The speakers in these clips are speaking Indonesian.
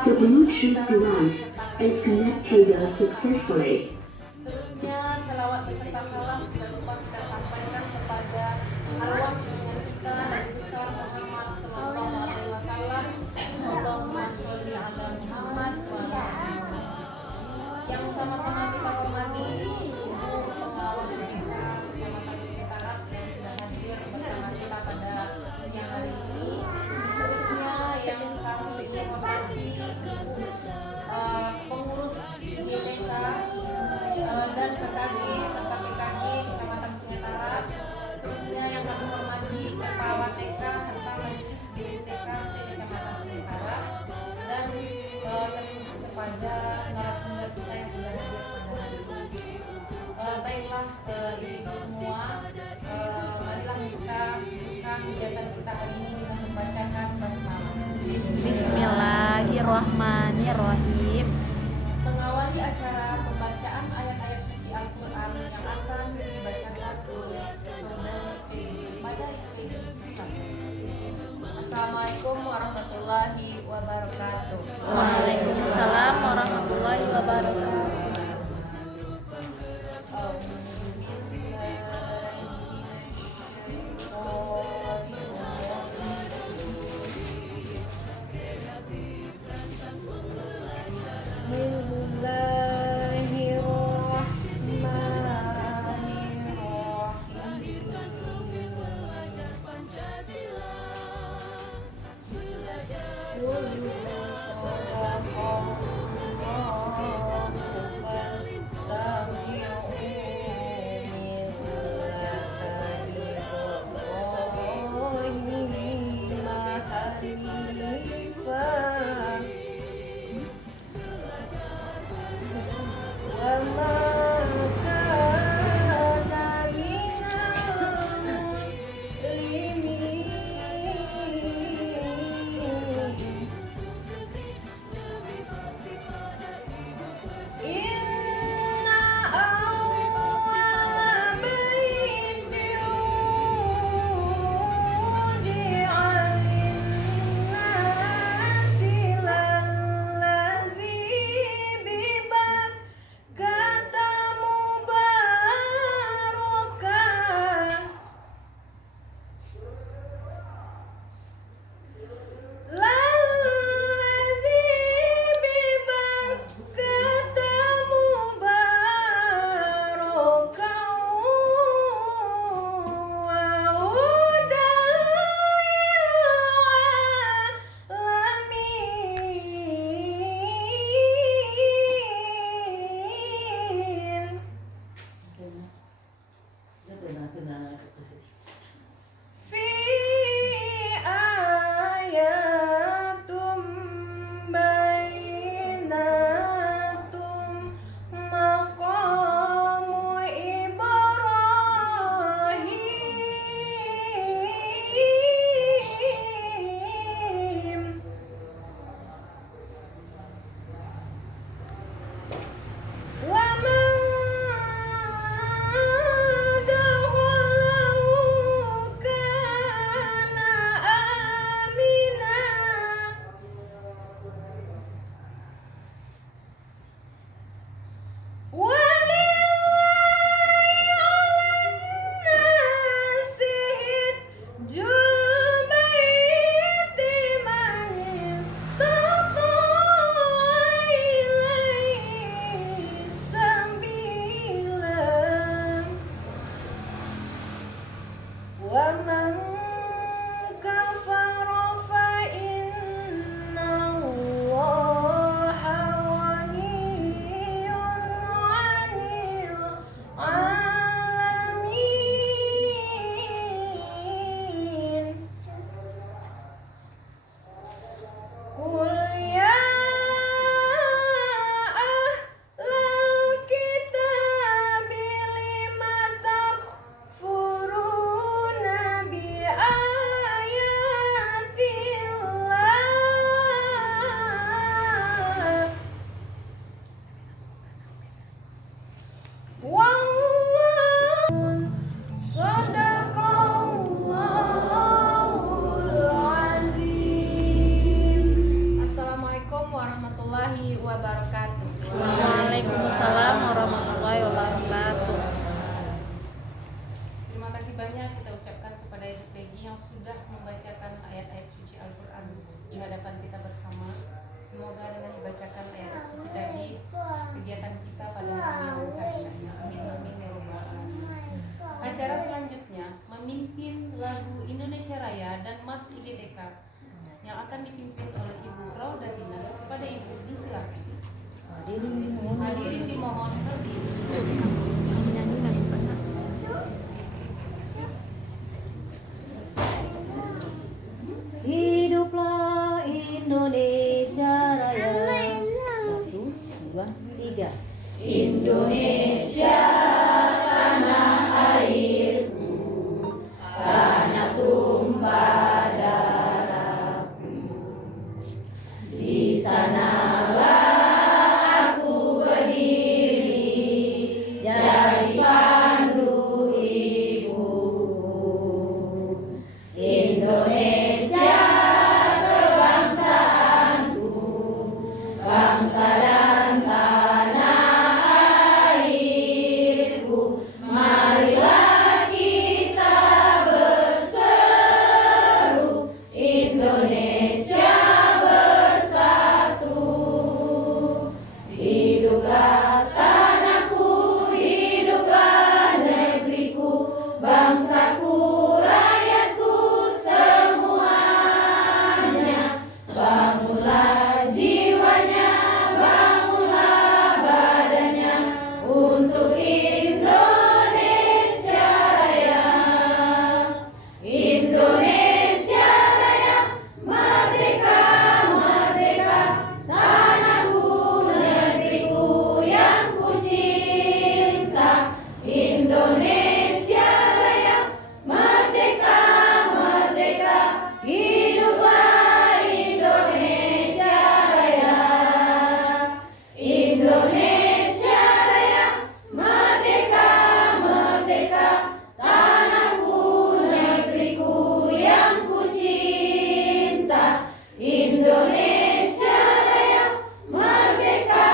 The Bluetooth device is connected successfully. Seterusnya, salawat beserta salam tidak lupa kita sampaikan kepada arwah junjungan kita Nabi besar Muhammad Sallallahu Alaihi Wasallam. Allahumma sholli ala Muhammad wa ala ali Muhammad. Yang sama-sama kita hormati ibu pengawas kita Kecamatan Utara yang sudah hadir bersama kita pada siang hari ini. Seterusnya yang kami hormati ibu pengurus YTK dan PKG serta PKG Kecamatan Sungai Tarat. Terusnya yang kami hormati Kepala TK serta Majelis Guru TK Kecamatan Sungai Tarat, dan terus kepada narasumber kita yang sudah hadir pada hari ini. Baiklah ibu semua, marilah kita buka kegiatan kita hari ini dengan membacakan basmalah. Bismillahirrahmanirrahim. Mengawali acara pembacaan ayat-ayat suci Al-Quran yang akan dibacakan oleh saudari pada Assalamualaikum warahmatullahi wabarakatuh. Waalaikumsalam warahmatullahi wabarakatuh. di hadapan kita bersama. Semoga dengan dibacakan ayat suci tadi, kegiatan kita pada hari yang berbahagia. Amin amin ya rabbal alamin. Acara selanjutnya memimpin lagu Indonesia Raya dan Mars IGTK yang akan dipimpin oleh Ibu Raudatina. Kepada Ibu disilakan. Hadirin dimohon berdiri. Hiduplah Indonesia Raya. 1, 2, 3. Indonesia tanah airku, tanah tumpah darahku. Di sanalah aku berdiri, jadi pandu ibuku. Indonesia kebangsaanku, bangsa dan tanah airku. Marilah kita berseru, Indonesia bersatu. Hiduplah tanahku, hiduplah negeriku, bangsaku, rakyatku semuanya. Bangunlah jiwanya, bangunlah badannya untuk Indonesia Raya. Indonesia Raya, merdeka, merdeka, tanahku, negeriku yang ku cinta. Indonesia Raya, merdeka, merdeka, hiduplah Indonesia Raya. Indonesia Raya, merdeka, merdeka, tanahku, negeriku yang ku cinta. Indonesia Raya, merdeka,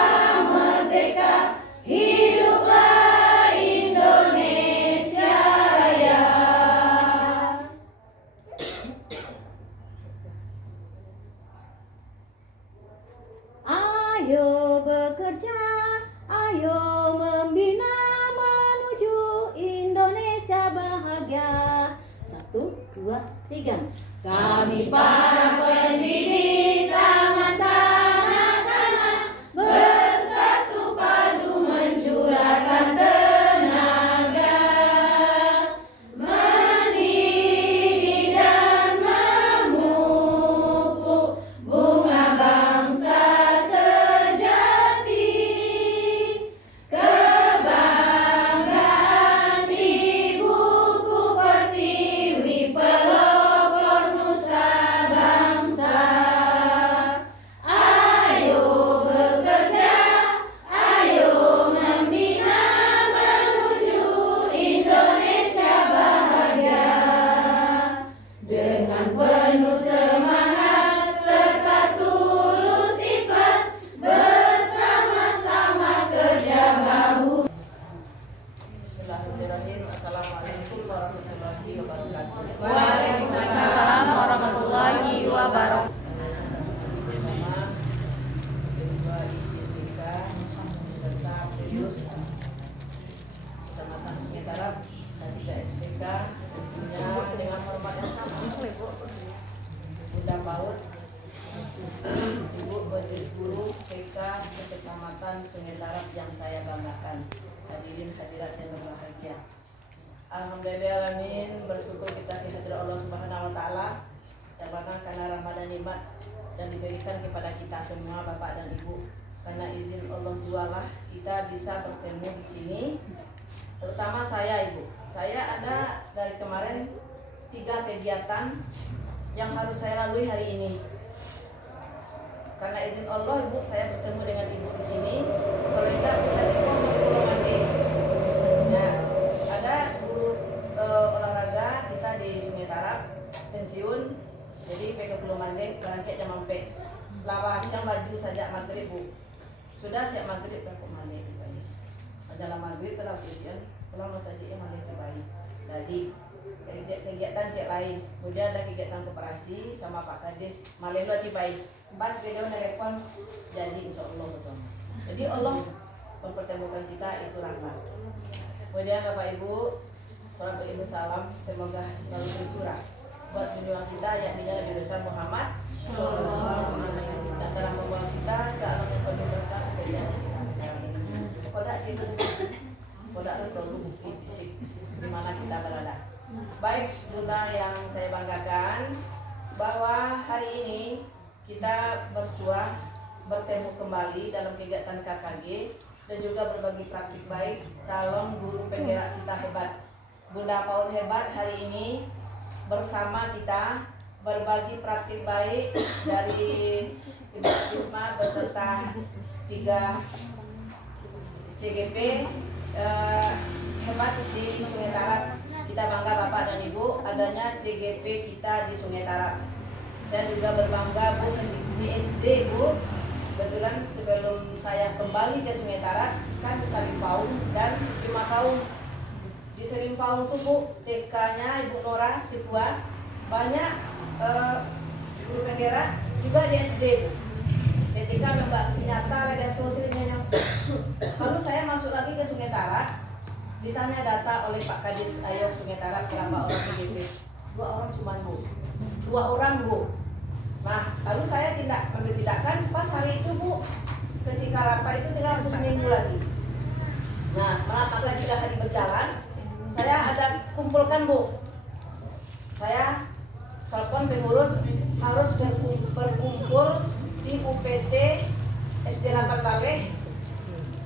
merdeka, hiduplah Indonesia Raya. Ayo bekerja, ayo membina menuju Indonesia bahagia. 1, 2, 3. Kami para pendidik taman kanak-kanak bersatu padu mencurahkan tenaga, mendidik dan memupuk bunga bangsa sejati. Kebanggaan ibuku pertiwi pelopor nusa bangsa. Ayo bekerja, ayo membina menuju Indonesia bahagia. Dengan penuh semangat serta tulus ikhlas, bersama-sama kerja bahu. Bismillahirrahmanirrahim. Assalamualaikum warahmatullahi wabarakatuh. Waalaikumsalam warahmatullahi wabarakatuh. Bersama Ketua IGTK beserta Prius Kecamatan Sungai Tarap dan 3 STK, tentunya dengan hormat yang sama Bunda PAUD, Ibu Majelis Guru TK Kecamatan Sungai Tarap yang saya banggakan. Hadirin hadirat yang berbahagia. Alhamdulillahirrahmanirrahim, bersyukur kita di hadirat Allah Subhanahu wa taala yang mana karena rahmat dan nikmat yang diberikan kepada kita semua Bapak dan Ibu. Karena izin Allah jualah kita bisa bertemu di sini. Terutama saya Ibu. Saya ada dari kemarin 3 kegiatan yang harus saya lalui hari ini. Karena izin Allah Ibu, saya bertemu dengan Ibu di sini. Kalau tidak kita di Pondok Pulau Mandi. Nah, ada guru olahraga kita di Sungai Tarap pensiun. Jadi PK Pulau Mandi berangkat jam 4. Lawas yang maju saja maghrib Bu. Sudah siap maghrib ke Mandi tadi. Dalam maghrib telah sesian, pulang saja yang maghrib kembali. Jadi kegiatan cek lain. Kemudian ada kegiatan koperasi sama Pak Kades. Malah lebih baik. Pas video telepon jadi insya Allah betul. Jadi Allah mempertemukan kita itu rahmat. Kemudian Bapak Ibu, sahabat Ibu salam, semoga selalu tercurah buat junjungan kita yakni Nabi besar Muhammad sallallahu alaihi wasallam dan telah membawa kita ke alam yang penuh berkah seperti yang kita sekarang ini. Kodak itu, kodak itu bukti fisik di mana kita berada. Baik Bunda yang saya banggakan bahwa hari ini kita bertemu kembali dalam kegiatan KKG dan juga berbagi praktik baik calon guru penggerak kita hebat. Bunda Paul hebat hari ini bersama kita berbagi praktik baik dari Ibu Risma beserta 3 CGP hebat di Sungai Tarap. Kita bangga Bapak dan Ibu adanya CGP kita di Sungai Tarap. Saya juga berbangga Bu di SD Bu. Kebetulan sebelum saya kembali ke Sungai Tarap kan di Salimpaun dan 5 tahun di Salimpaun itu Bu TK-nya Ibu Nora ketua banyak guru penggerak juga di SD Bu. Ketika Mbak Sinyata ada sosialnya. Lalu saya masuk lagi ke Sungai Tarap, ditanya data oleh Pak Kadis Ayo Sungai Tarap berapa orang PGP? 2 orang cuma Bu. 2 orang Bu. Nah, lalu saya ambil tindakan pas hari itu Bu, ketika rapat itu tinggal seminggu lagi. Nah, apabila 3 hari berjalan, saya ada kumpulkan Bu. Saya telepon pengurus harus berkumpul di UPT SD 8 Baleh.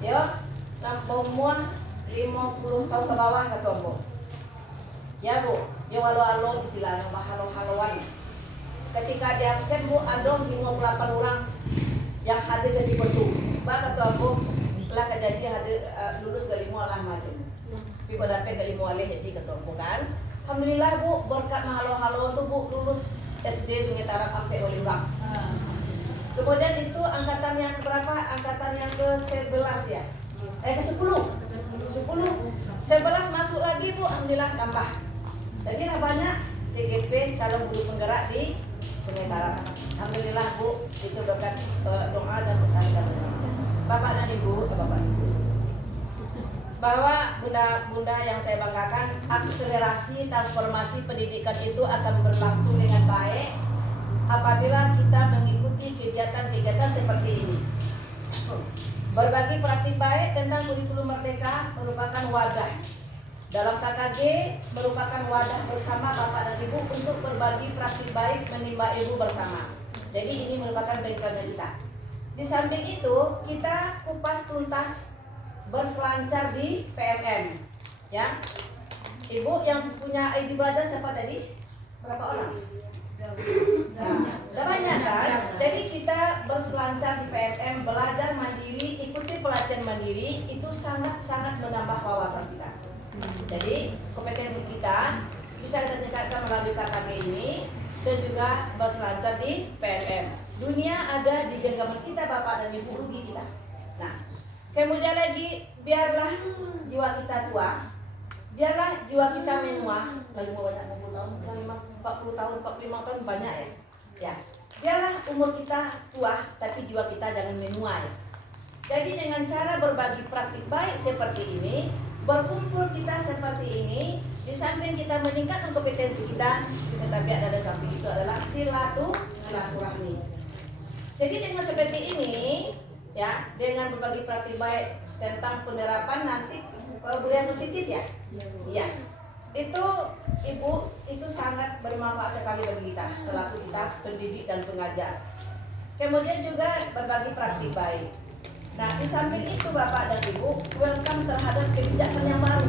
Ya, umur 50 tahun ke bawah kata Bu. Ya Bu, ya walau-walau istilahnya halo-haloan. Ketika di absen Bu, ada 58 orang yang hadir jadi betul. Pak kata Bu, setelah kejadian hadir lulus ke 5 lah masih. Tapi kau dapat ke 5 oleh jadi kata Bu kan. Alhamdulillah Bu, berkat halo-halo itu Bu lulus SD Sungai Tarap sampai oleh orang. Kemudian itu angkatan yang berapa? Angkatan yang ke-11 ya? Ke-10. 11 masuk lagi Bu, alhamdulillah tambah. Jadi lah banyak CGP calon guru penggerak di Sungai Tarap. Alhamdulillah Bu, itu berkat doa dan usaha kita bersama. Bapak dan Ibu, bahwa bunda-bunda yang saya banggakan, akselerasi transformasi pendidikan itu akan berlangsung dengan baik apabila kita mengikuti kegiatan-kegiatan seperti ini. Berbagi praktik baik tentang kurikulum merdeka merupakan wadah. Dalam KKG merupakan wadah bersama Bapak dan Ibu untuk berbagi praktik baik menimba ilmu bersama. Jadi ini merupakan background kita. Di samping itu kita kupas tuntas berselancar di PMM. Ya, Ibu yang punya ID belajar siapa tadi? Berapa orang? Nah, udah banyak kan? Jadi kita berselancar di PMM, belajar mandiri, ikuti pelatihan mandiri, itu sangat-sangat menambah wawasan kita. Jadi kompetensi kita bisa kita tingkatkan melalui KKG ini dan juga berselancar di PMM. Dunia ada di genggaman kita Bapak dan Ibu, rugi kita. Nah, kemudian lagi biarlah jiwa kita tua, biarlah jiwa kita menua. Lalu mau banyak 60 tahun, 40 tahun, 45 tahun banyak ya. Ya, biarlah umur kita tua, tapi jiwa kita jangan menua ya. Jadi dengan cara berbagi praktik baik seperti ini, berkumpul kita seperti ini, di samping kita meningkatkan kompetensi kita, tetapi ada samping itu adalah silaturahmi. Jadi dengan seperti ini, ya, dengan berbagi praktik baik tentang penerapan nanti budaya positif ya, iya, itu Ibu itu sangat bermanfaat sekali bagi kita selaku kita pendidik dan pengajar. Kemudian juga berbagi praktik baik. Nah, di samping itu Bapak dan Ibu, welcome terhadap kebijakan yang baru.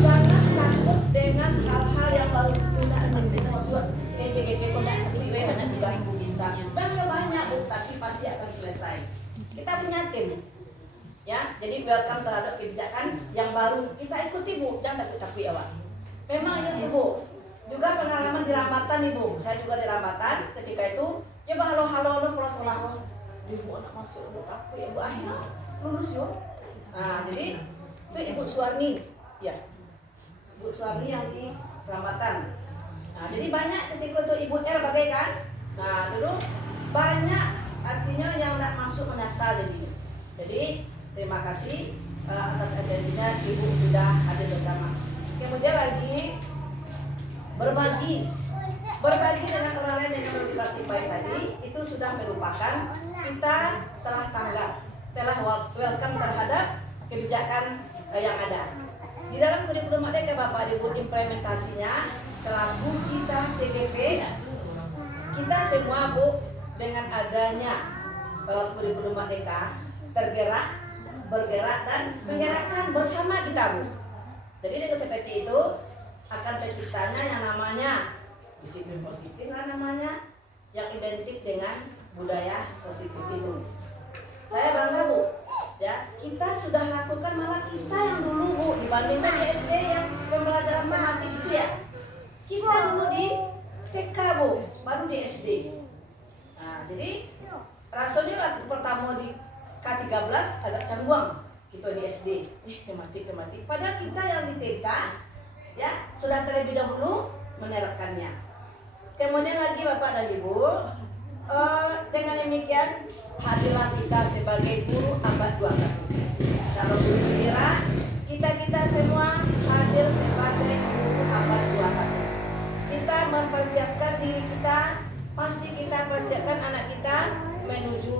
Jangan takut dengan hal-hal yang baru. Tidak maksud CGP banyak diganggu kita. Memang banyak Bu, tapi pasti akan selesai. Kita punya tim. Ya, jadi welcome terhadap kebijakan yang baru. Kita ikuti Bu, jangan takut awak. Memang ya Ibu, juga pengalaman di Rambatan Ibu. Saya juga di Rambatan ketika itu, coba halo-halo pulang sekolah. Ibu anak masuk, Ibu takut ya Bu, akhirnya lulus yuk. Nah, jadi itu Ibu Suwarni, ya, Ibu Suwarni yang di keselamatan. Nah, jadi banyak ketika itu Ibu R bagaikan. Nah, dulu banyak artinya yang tidak masuk menyasar jadi terima kasih atas atensinya Ibu sudah hadir bersama. Kemudian lagi berbagi dengan orang lain dengan berarti baik tadi itu sudah merupakan kita telah welcome terhadap kebijakan yang ada di dalam kurikulum Merdeka. Bapak Ibu, implementasinya selaku kita CGP, kita semua Bu dengan adanya kurikulum Merdeka bergerak dan menggerakkan bersama kita Bu. Jadi dengan seperti itu akan terciptanya yang namanya disiplin positif lah namanya, yang identik dengan budaya positif itu. Saya bangga Bu, ya kita sudah lakukan, malah kita yang dulu Bu dibandingkan di SD yang pembelajaran tematik itu ya. Kita dulu di TK Bu, baru di SD. Nah, jadi rasanya waktu pertama di K13 agak canggung kita di SD. Tematik. Padahal kita yang di TK ya sudah terlebih dahulu menerapkannya. Kemudian lagi Bapak dan Ibu, dengan demikian hadirlah kita sebagai guru abad 21. Kalau guru kira kita semua hadir sebagai guru abad 21. Kita mempersiapkan diri kita, pasti kita persiapkan anak kita menuju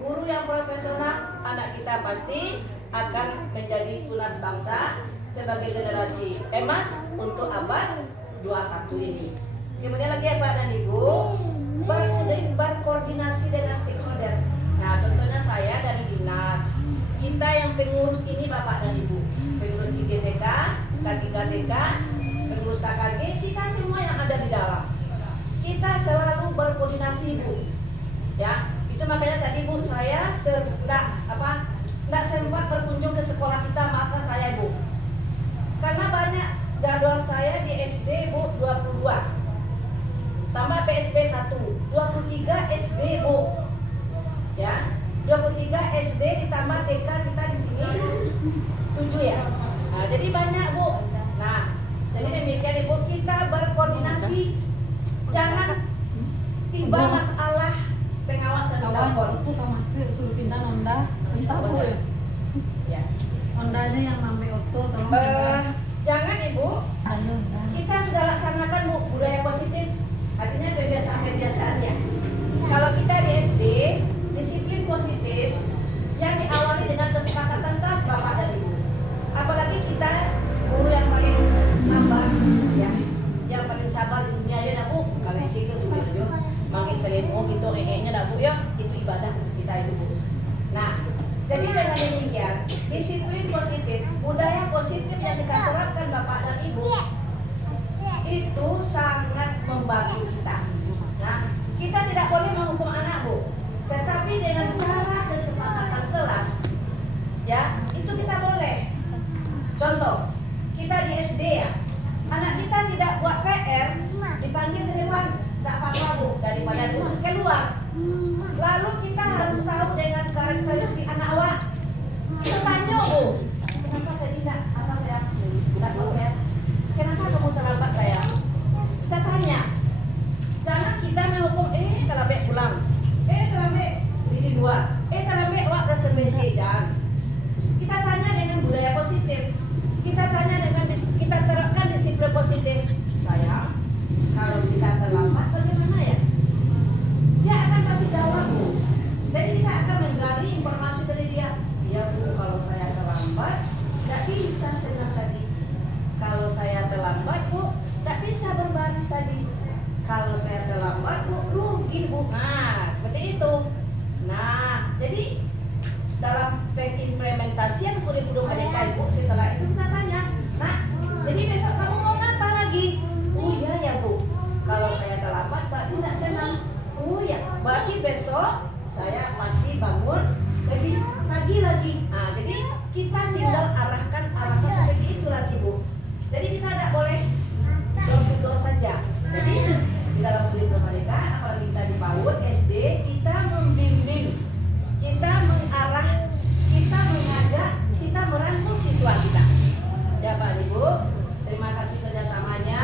guru yang profesional. Anak kita pasti akan menjadi tunas bangsa sebagai generasi emas untuk abad 21 ini. Kemudian lagi ya Pak dan Ibu, berkoordinasi dengan stakeholder. Nah, contohnya saya dari dinas. Kita yang pengurus ini Bapak dan Ibu, pengurus IGTK, K3TK, pengurus KKG, kita semua yang ada di dalam. Kita selalu berkoordinasi Bu. Ya, itu makanya tadi Bu saya tidak sempat berkunjung ke sekolah kita, maafkan saya Bu. Karena banyak jadwal saya di SD Bu 22. Tambah PSP 1, 23 SD Bu. Ya, 23 SD ditambah TK kita di sini 7 ya. Nah, jadi banyak Bu. Nah, jadi demikian Ibu, kita berkoordinasi. Jangan tiba masalah pengawasan di dapur. Itu kan masih suruh pindah Honda, entah Bu ya. Ya. Hondanya yang sampai Oto tolong. Jangan Ibu. Kita sudah laksanakan Bu budaya positif. Artinya kebiasaan ya. Kalau kita di SD, disiplin positif yang diawali dengan kesepakatan kelas Bapak dan Ibu. Apalagi kita guru yang paling sabar, ya, yang paling sabar di dunia ya, Bu. Kalau di situ tuh gitu, makin selemo gitu, nya dah Bu ya, itu ibadah kita itu Bu. Nah, jadi dengan demikian, disiplin positif, budaya positif yang kita terapkan Bapak dan Ibu, itu sangat membantu kita. Nah, kita tidak boleh menghukum anak Bu, tetapi dengan cara kesepakatan kelas, ya itu kita boleh. Contoh, kita di SD ya, anak kita tidak buat PR, dipanggil ke depan, tidak apa-apa Bu, daripada busuk keluar. Lalu kita harus tahu dengan karakteristik anak awak. Kita tanya Bu, kenapa tadi tidak apa saya tidak tahu ya? Kenapa kamu terlambat saya? Kita tanya. Jangan kita menghukum, terlambat pulang. Terlambat ini 2. Terlambat awak berasa besi, jangan. Kita tanya dengan budaya positif. Kita tanya dengan kita terapkan disiplin positif. Sayang, kalau kita terlambat bagaimana ya? Dia akan kasih jawab Bu. Jadi kita akan menggali informasi dari dia. Ya Bu, kalau saya terlambat, tidak bisa senang tadi. Kalau saya terlambat Bu, tidak bisa berbaris tadi. Kalau saya terlambat Bu, rugi Bu. Nah, seperti itu. Nah, jadi dalam pengimplementasian kurikulum Merdeka Ibu, setelah itu kita tanya, nah, jadi besok kamu mau ngapa lagi? Oh iya ya Bu, kalau saya terlambat Pak tidak senang. Oh ya, berarti besok saya pasti bangun lebih pagi lagi. Nah, jadi kita tinggal arahkan seperti itu lagi Bu. Jadi kita tidak boleh door saja. Jadi di dalam kurikulum Merdeka, apalagi kita di PAUD, SD, kita membimbing, kita mengarah, kita mengajak, kita merangkul siswa kita. Ya Pak Ibu, terima kasih kerjasamanya.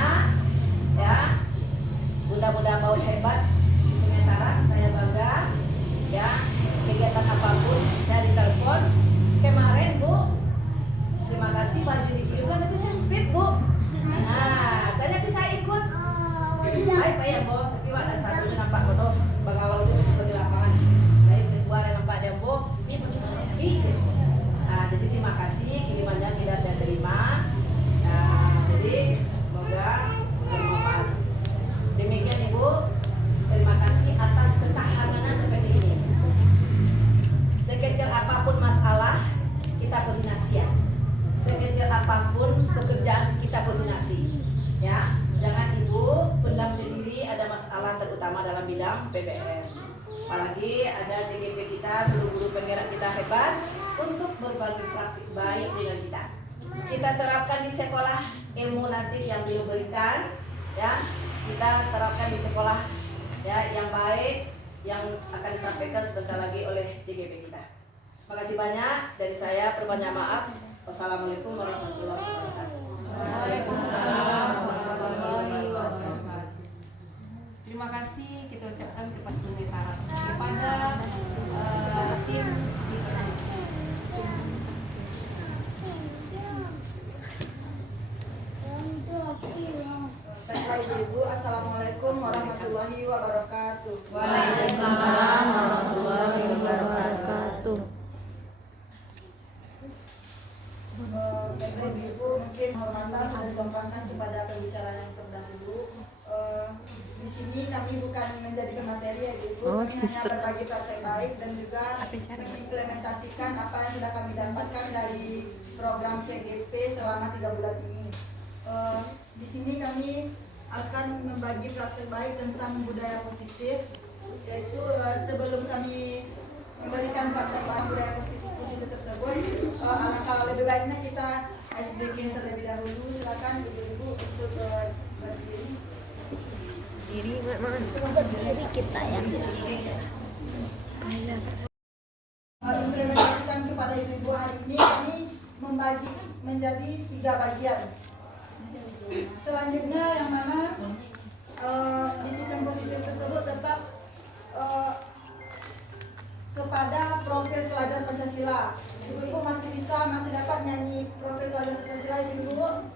kasih baju dikirimkan tapi sempit Bu. Nah, saya bisa ikut. Baik Pak ya Bu, tapi Pak dan satunya nampak bodoh Bangalau itu di lapangan. Baik kedua yang nampak dia Bu, ini baju saya izin. Nah, jadi terima kasih kirimannya sudah saya terima. Nah, jadi semoga bermanfaat. Demikian Ibu, terima kasih atas ketahanannya seperti ini. Sekecil apapun masalah, kita koordinasi ya. Sekecil apapun pekerjaan, kita koordinasi. Ya, jangan Ibu pendam sendiri ada masalah terutama dalam bidang PPM. Apalagi ada CGP kita, guru-guru penggerak kita hebat untuk berbagi praktik baik dengan kita. Kita terapkan di sekolah ilmu nanti yang beliau berikan, ya. Kita terapkan di sekolah ya yang baik yang akan disampaikan sebentar lagi oleh CGP kita. Terima kasih banyak dari saya, perbanyak maaf. Wassalamualaikum warahmatullahi wabarakatuh. Waalaikumsalam warahmatullahi wabarakatuh. Terima kasih kita ucapkan kepada Sunetara kepada tim Bapak Ibu, Assalamualaikum warahmatullahi wabarakatuh. Waalaikumsalam warahmatullahi wabarakatuh. Bapak Ibu, mungkin hormatan saya ditumpangkan kepada pembicara yang terdahulu. Di sini kami bukan menjadikan materi ya Ibu, kami hanya berbagi praktek baik dan juga mengimplementasikan apa yang sudah kami dapatkan dari program CGP selama 3 bulan ini. Di sini kami akan membagi praktek baik tentang budaya positif, yaitu sebelum kami memberikan praktek baik budaya positif tersebut, alangkah lebih baiknya kita ice breaking terlebih dahulu. Silakan ibu-ibu untuk berdiri. Diri diri kita yang Implementasikan kepada ibu-ibu hari ini kami membagi menjadi 3 bagian. Selanjutnya yang mana disiplin positif tersebut tetap kepada profil pelajar Pancasila. Ibu-ibu masih dapat nyanyi profil pelajar Pancasila ibu-ibu.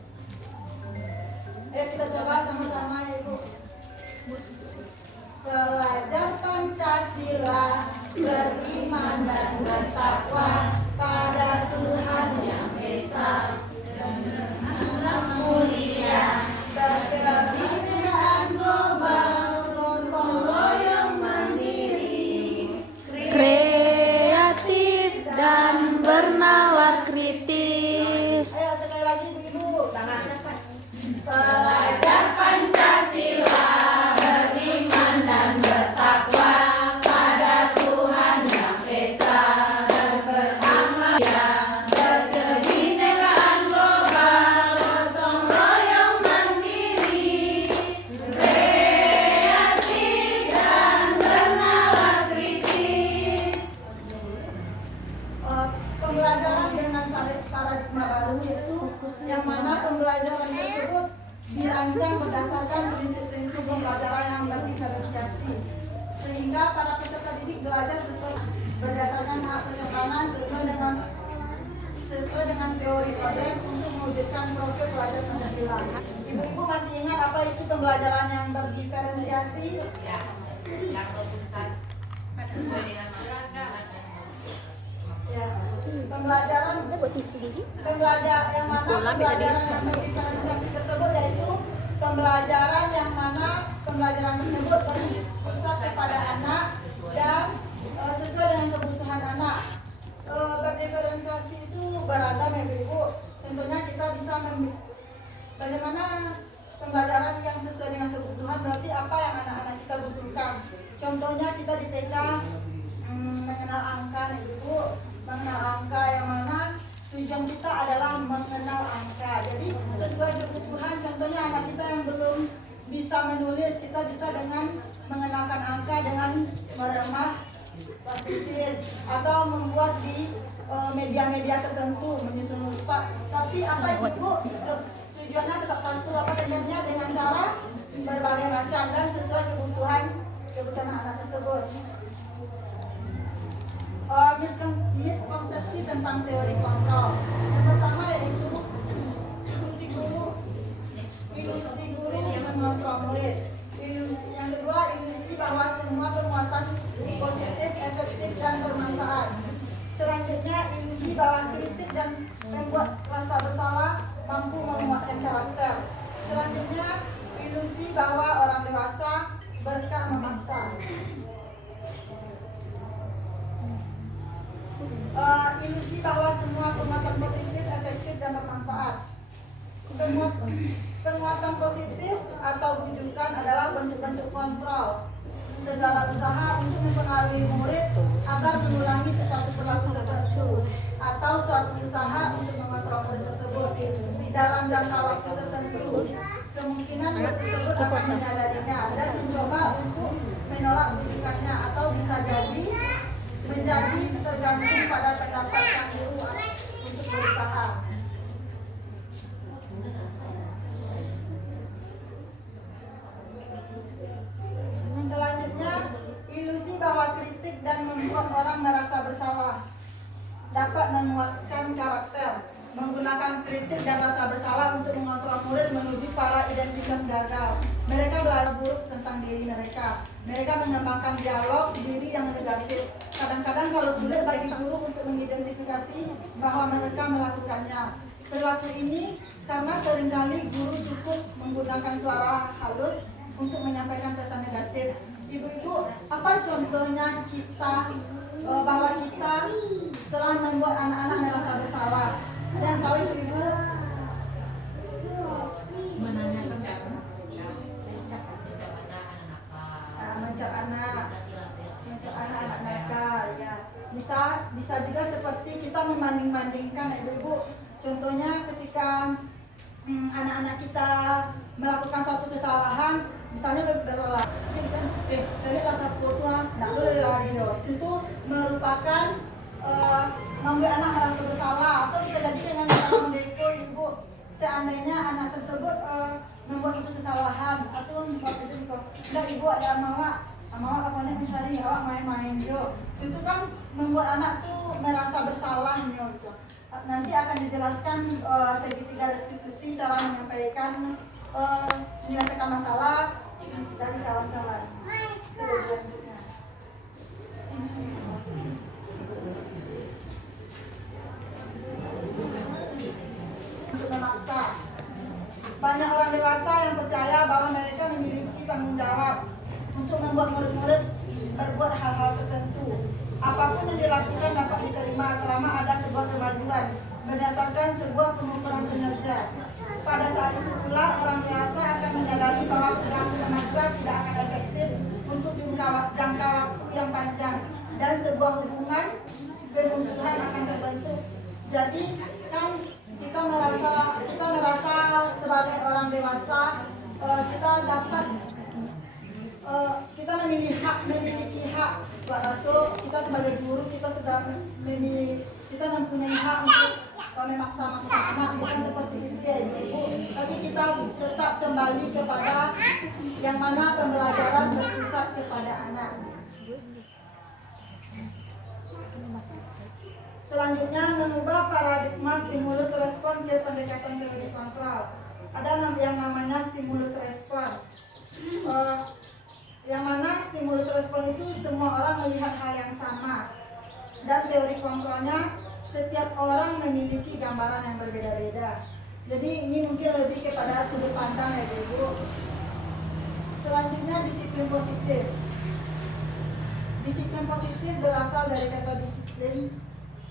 Ayo kita coba sama-sama ya Ibu. Pelajar Pancasila beriman dan bertakwa pada Tuhan Yang Esa, mulia, berkebinekaan global, gotong royong mandiri, kreatif dan bernalar kritis. Ayo sekali lagi ibu, tangan. Pelajar Pancasila beriman dan bertakwa pada Tuhan Yang Esa, beramal berkebinekaan global, gotong royong mandiri, kreatif dan bernalar kritis. Pembelajaran dengan paradigma baru yaitu yang mana pembelajaran tersebut dirancang berdasarkan prinsip-prinsip pembelajaran yang berdiferensiasi, sehingga para peserta didik belajar sesuai berdasarkan hak penekanan sesuai dengan teori Koden untuk mewujudkan profil pelajar Pancasila. Ibu-ibu masih ingat apa itu pembelajaran yang berdiferensiasi? ya yang pusat sesuai dengan Ya, pembelajaran yang mana pembelajaran yang berdiferensiasi tersebut yaitu pembelajaran yang mana pembelajaran tersebut berpusat kepada anak dan sesuai dengan kebutuhan anak. Berdiferensiasi itu beragam ya Ibu. Tentunya kita bisa bagaimana pembelajaran yang sesuai dengan kebutuhan, berarti apa yang anak-anak kita butuhkan. Contohnya kita di TK mengenal angka Ibu, mengenal angka yang mana tujuan kita adalah mengenal angka. Jadi sesuai kebutuhan, contohnya anak kita yang belum bisa menulis, kita bisa dengan mengenalkan angka dengan meremas pasir atau membuat di media-media tertentu menyusun lupa. Tapi apa Ibu? Tujuannya tetap satu, apa tujuannya? Dengan cara berbagai macam dan sesuai kebutuhan anak tersebut. Miskonsepsi tentang teori kontrol. Yang pertama yaitu dan membuat rasa bersalah mampu menguatkan karakter. Selanjutnya, ilusi bahwa orang dewasa berkah memaksa. Ilusi bahwa semua penguatan positif efektif dan bermanfaat. Penguatan positif atau bujukan adalah bentuk-bentuk kontrol segala usaha untuk mempengaruhi murid agar mengulangi sesuatu perilaku tertentu atau suatu usaha untuk mengontrol murid tersebut dalam jangka waktu tertentu. Kemungkinan murid tersebut akan menyadarinya dan mencoba untuk menolak bujukannya atau bisa jadi menjadi tergantung pada pendapat sang guru untuk berusaha. Selanjutnya, ilusi bahwa kritik dan membuat orang merasa bersalah dapat menguatkan karakter. Menggunakan kritik dan rasa bersalah untuk mengontrol murid menuju para identitas gagal. Mereka belajar buruk tentang diri mereka. Mereka mengembangkan dialog diri yang negatif. Kadang-kadang kalau sulit bagi guru untuk mengidentifikasi bahwa mereka melakukannya. Perilaku ini karena seringkali guru cukup menggunakan suara halus untuk menyampaikan pesan negatif. Ibu-ibu, apa contohnya kita bahwa kita telah membuat anak-anak merasa bersalah? Ada yang tahu ibu-ibu? Mencap anak nakal, ya. Bisa juga seperti kita membanding-bandingkan, ibu-ibu. Contohnya ketika anak-anak kita melakukan suatu kesalahan, misalnya berlari, saya rasa foto, tidak boleh lari dong. Itu merupakan membuat anak merasa bersalah, atau bisa jadi dengan cara mendeko ibu. Seandainya anak tersebut membuat suatu kesalahan atau membuat kesalahan, tidak ibu ada mawak apa mencari awak main-main jo. Itu kan membuat anak tuh merasa bersalah gitu. Nanti akan dijelaskan segitiga restitusi cara menyampaikan menyelesaikan masalah dari kawan-kawan. Untuk memaksa. Banyak orang dewasa yang percaya bahwa mereka memiliki tanggung jawab untuk membuat murid-murid berbuat hal-hal tertentu. Apapun yang dilakukan dapat diterima selama ada sebuah kemajuan berdasarkan sebuah pengukuran kinerja. Pada saat itu pula orang dewasa akan menyadari bahwa perilaku memaksa tidak akan efektif untuk jangka waktu yang panjang dan sebuah hubungan bermusuhan akan terbentuk. Jadi kan kita merasa sebagai orang dewasa kita memiliki hak buat rasul. Kita sebagai guru kita mempunyai hak untuk memaksa anak, bukan seperti itu ya ibu. Tapi kita tetap kembali kepada yang mana pembelajaran berpusat kepada anak. Selanjutnya, mengubah paradigma stimulus respon ke pendekatan teori kontrol. Ada yang namanya stimulus respon. Yang mana stimulus respon itu semua orang melihat hal yang sama. Dan teori kontrolnya setiap orang memiliki gambaran yang berbeda-beda. Jadi ini mungkin lebih kepada sudut pandang ya ibu. Selanjutnya disiplin positif. Disiplin positif berasal dari kata disiplin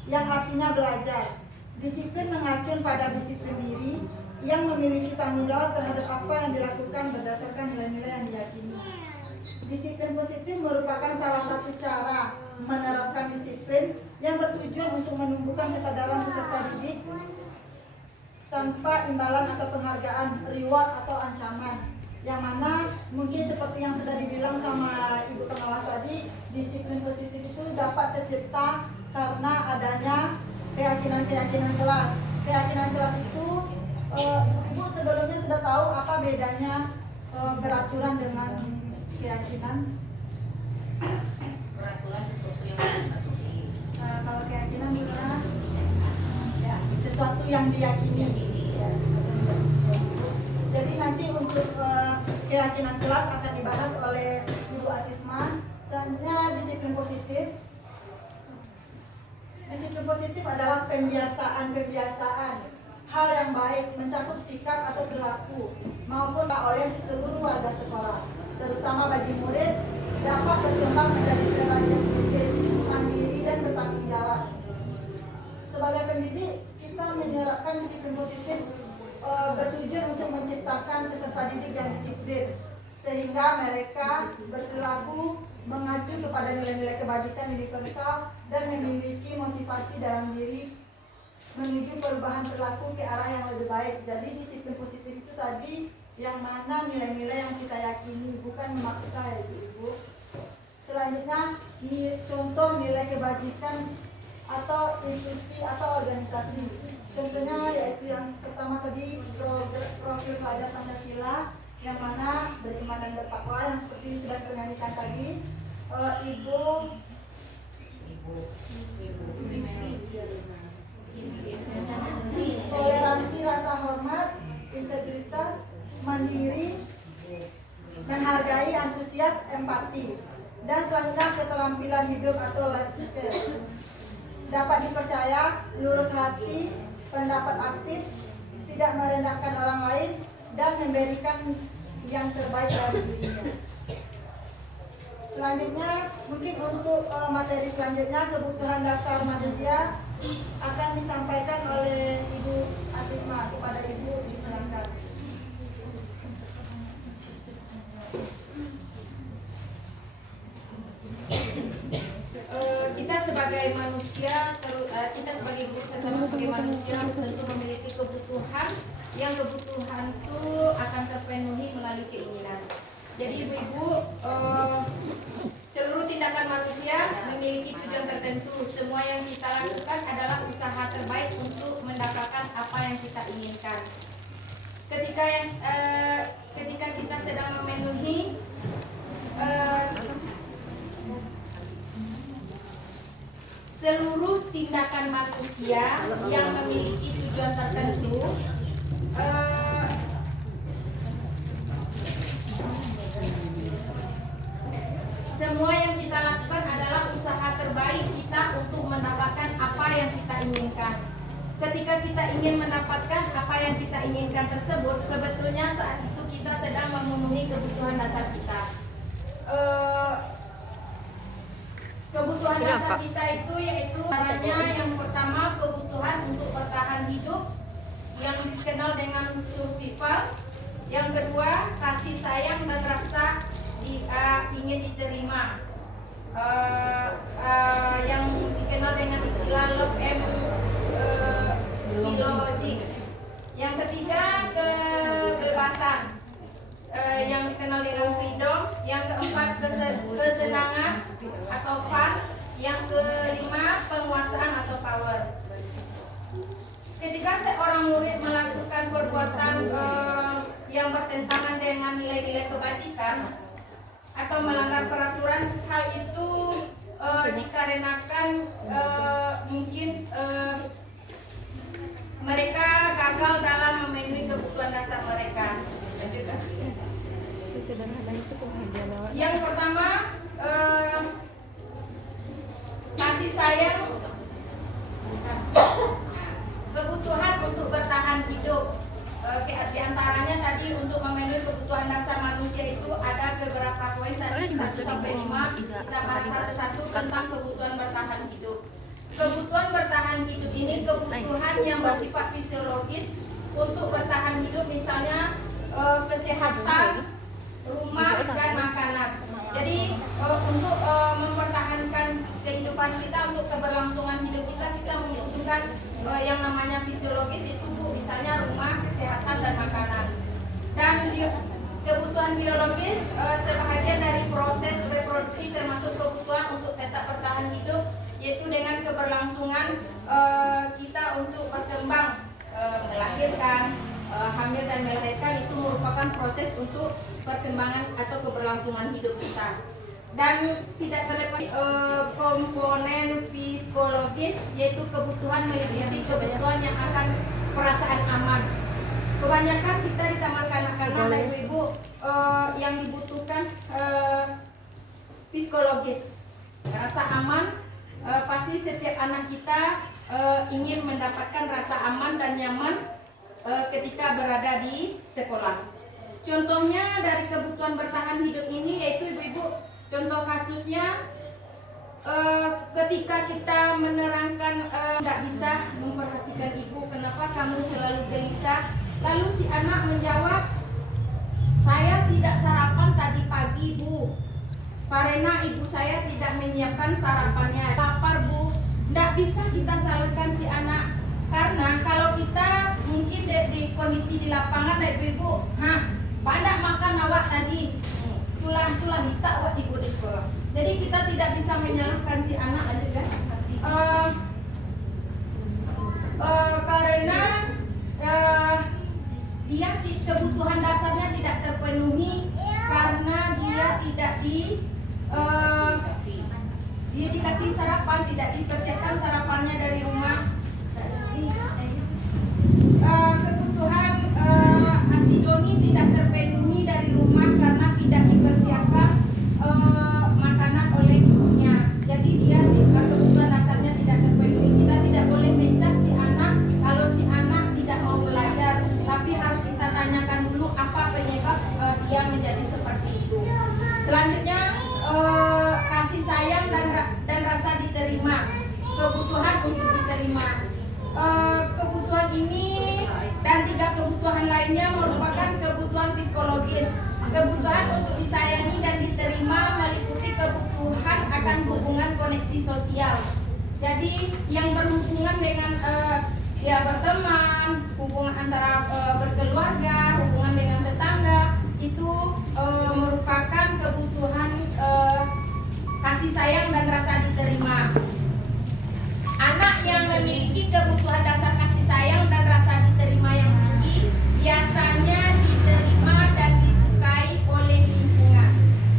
yang artinya belajar. Disiplin mengacu pada disiplin diri yang memiliki tanggung jawab terhadap apa yang dilakukan berdasarkan nilai-nilai yang diyakini. Disiplin positif merupakan salah satu cara menerapkan disiplin yang bertujuan untuk menumbuhkan kesadaran peserta didik tanpa imbalan atau penghargaan, reward atau ancaman. Yang mana mungkin seperti yang sudah dibilang sama ibu pengawas tadi, disiplin positif itu dapat tercipta karena adanya keyakinan kelas. Keyakinan kelas itu ibu sebelumnya sudah tahu apa bedanya beraturan dengan keyakinan. Peraturan sesuatu yang dipatuhi. Kalau keyakinan gimana? Ya, sesuatu yang diyakini. Ya, jadi nanti untuk keyakinan kelas akan dibahas oleh Ibu Atisman. Selanjutnya disiplin positif. Disiplin disiplin positif adalah pembiasaan hal yang baik mencakup sikap atau perilaku maupun oleh seluruh warga sekolah, terutama bagi murid dapat berkembang menjadi pribadi yang kritis, mandiri dan bertanggung jawab. Sebagai pendidik, kita menerapkan disiplin positif bertujuan untuk menciptakan peserta didik yang disiplin, sehingga mereka berperilaku mengacu kepada nilai-nilai kebajikan universal dan memiliki motivasi dalam diri menuju perubahan perilaku ke arah yang lebih baik. Jadi disiplin positif itu tadi yang mana nilai-nilai yang kita yakini, bukan memaksa ya Ibu. Selanjutnya contoh nilai kebajikan atau institusi atau organisasi. Contohnya yaitu yang pertama tadi profil pelajar Pancasila, yang mana beriman dan bertakwa yang seperti sudah ternyanyikan tadi. Toleransi, rasa hormat, integritas, mandiri, menghargai, antusias, empati. Dan selanjutnya keterampilan hidup atau life skill. Dapat dipercaya, lurus hati, pendapat aktif, tidak merendahkan orang lain, dan memberikan yang terbaik dari dirinya. Selanjutnya, mungkin untuk materi selanjutnya, kebutuhan dasar manusia akan disampaikan oleh Ibu Atisma. Kepada Ibu, disilakan. Kita sebagai manusia, kita sebagai guru, terutama sebagai manusia tentu memiliki kebutuhan yang kebutuhan itu akan terpenuhi melalui keinginan. Jadi ibu-ibu, seluruh tindakan manusia memiliki tujuan tertentu. Semua yang kita lakukan adalah usaha terbaik untuk mendapatkan apa yang kita inginkan. Ketika kita sedang memenuhi seluruh tindakan manusia yang memiliki tujuan tertentu, semua yang kita lakukan adalah usaha terbaik kita untuk mendapatkan apa yang kita inginkan. Ketika kita ingin mendapatkan apa yang kita inginkan tersebut, sebetulnya saat itu kita sedang memenuhi kebutuhan dasar kita. Kebutuhan dasar kita itu yaitu caranya yang pertama kebutuhan untuk bertahan hidup yang dikenal dengan survival. Yang kedua kasih sayang dan rasa ingin diterima yang dikenal dengan istilah love and biology. Yang ketiga kebebasan yang dikenal dengan freedom. Yang keempat kesenangan atau fun. Yang kelima penguasaan atau power. Ketika seorang murid melakukan perbuatan yang bertentangan dengan nilai-nilai kebajikan atau melanggar peraturan, hal itu dikarenakan mungkin mereka gagal dalam memenuhi kebutuhan dasar mereka. Yang pertama, kasih sayang, kebutuhan untuk bertahan hidup. Di antaranya tadi untuk memenuhi kebutuhan dasar manusia itu ada beberapa poin tadi 1 sampai 5. Kita bahas satu-satu tentang kebutuhan bertahan hidup. Kebutuhan bertahan hidup ini kebutuhan yang bersifat fisiologis untuk bertahan hidup, misalnya kesehatan, rumah, dan makanan. Jadi untuk mempertahankan kehidupan kita, untuk keberlangsungan hidup kita membutuhkan yang namanya fisiologis itu misalnya rumah, kesehatan, dan makanan. Dan kebutuhan biologis sebahagian dari proses reproduksi termasuk kebutuhan untuk tetap bertahan hidup, yaitu dengan keberlangsungan kita untuk berkembang, melahirkan, hamil dan melahirkan, itu merupakan proses untuk perkembangan atau keberlangsungan hidup kita. Dan tidak terlepas komponen psikologis, yaitu kebutuhan meliputi kebutuhan yang akan perasaan aman. Kebanyakan kita di taman kanak-kanak dan ibu-ibu yang dibutuhkan psikologis, rasa aman, pasti setiap anak kita ingin mendapatkan rasa aman dan nyaman ketika berada di sekolah. Contohnya dari kebutuhan bertahan hidup ini yaitu ibu-ibu, contoh kasusnya ketika kita menerangkan tidak bisa memperhatikan ibu, kenapa kamu selalu gelisah, lalu si anak menjawab, saya tidak sarapan tadi pagi bu, karena ibu saya tidak menyiapkan sarapannya, lapar bu. Tidak bisa kita salahkan si anak, karena kalau kita mungkin di kondisi di lapangan ibu-ibu, pada makan awak tadi, tulah hita awak ibu di sekolah. Jadi kita tidak bisa menyalahkan si anak aja kan, karena dia kebutuhan dasarnya tidak terpenuhi karena dia tidak dia dikasih sarapan, tidak dipersiapkan sarapannya dari rumah. Kebutuhan Asidoni tidak terpenuhi dari rumah karena tidak dipersiapkan makanan oleh ibunya. Jadi dia kebutuhan dasarnya tidak terpenuhi. Kita tidak boleh mencap si anak kalau si anak tidak mau belajar, tapi harus kita tanyakan dulu apa penyebab dia menjadi seperti itu. Selanjutnya kasih sayang dan rasa diterima, kebutuhan untuk diterima. Kebutuhan ini dan 3 kebutuhan lainnya merupakan kebutuhan psikologis. Kebutuhan untuk disayangi dan diterima meliputi kebutuhan akan hubungan koneksi sosial. Jadi yang berhubungan dengan berteman, hubungan antara berkeluarga, hubungan dengan tetangga, itu merupakan kebutuhan kasih sayang dan rasa diterima. Anak yang memiliki kebutuhan dasar kasih sayang dan rasa diterima yang tinggi biasanya diterima dan disukai oleh lingkungan.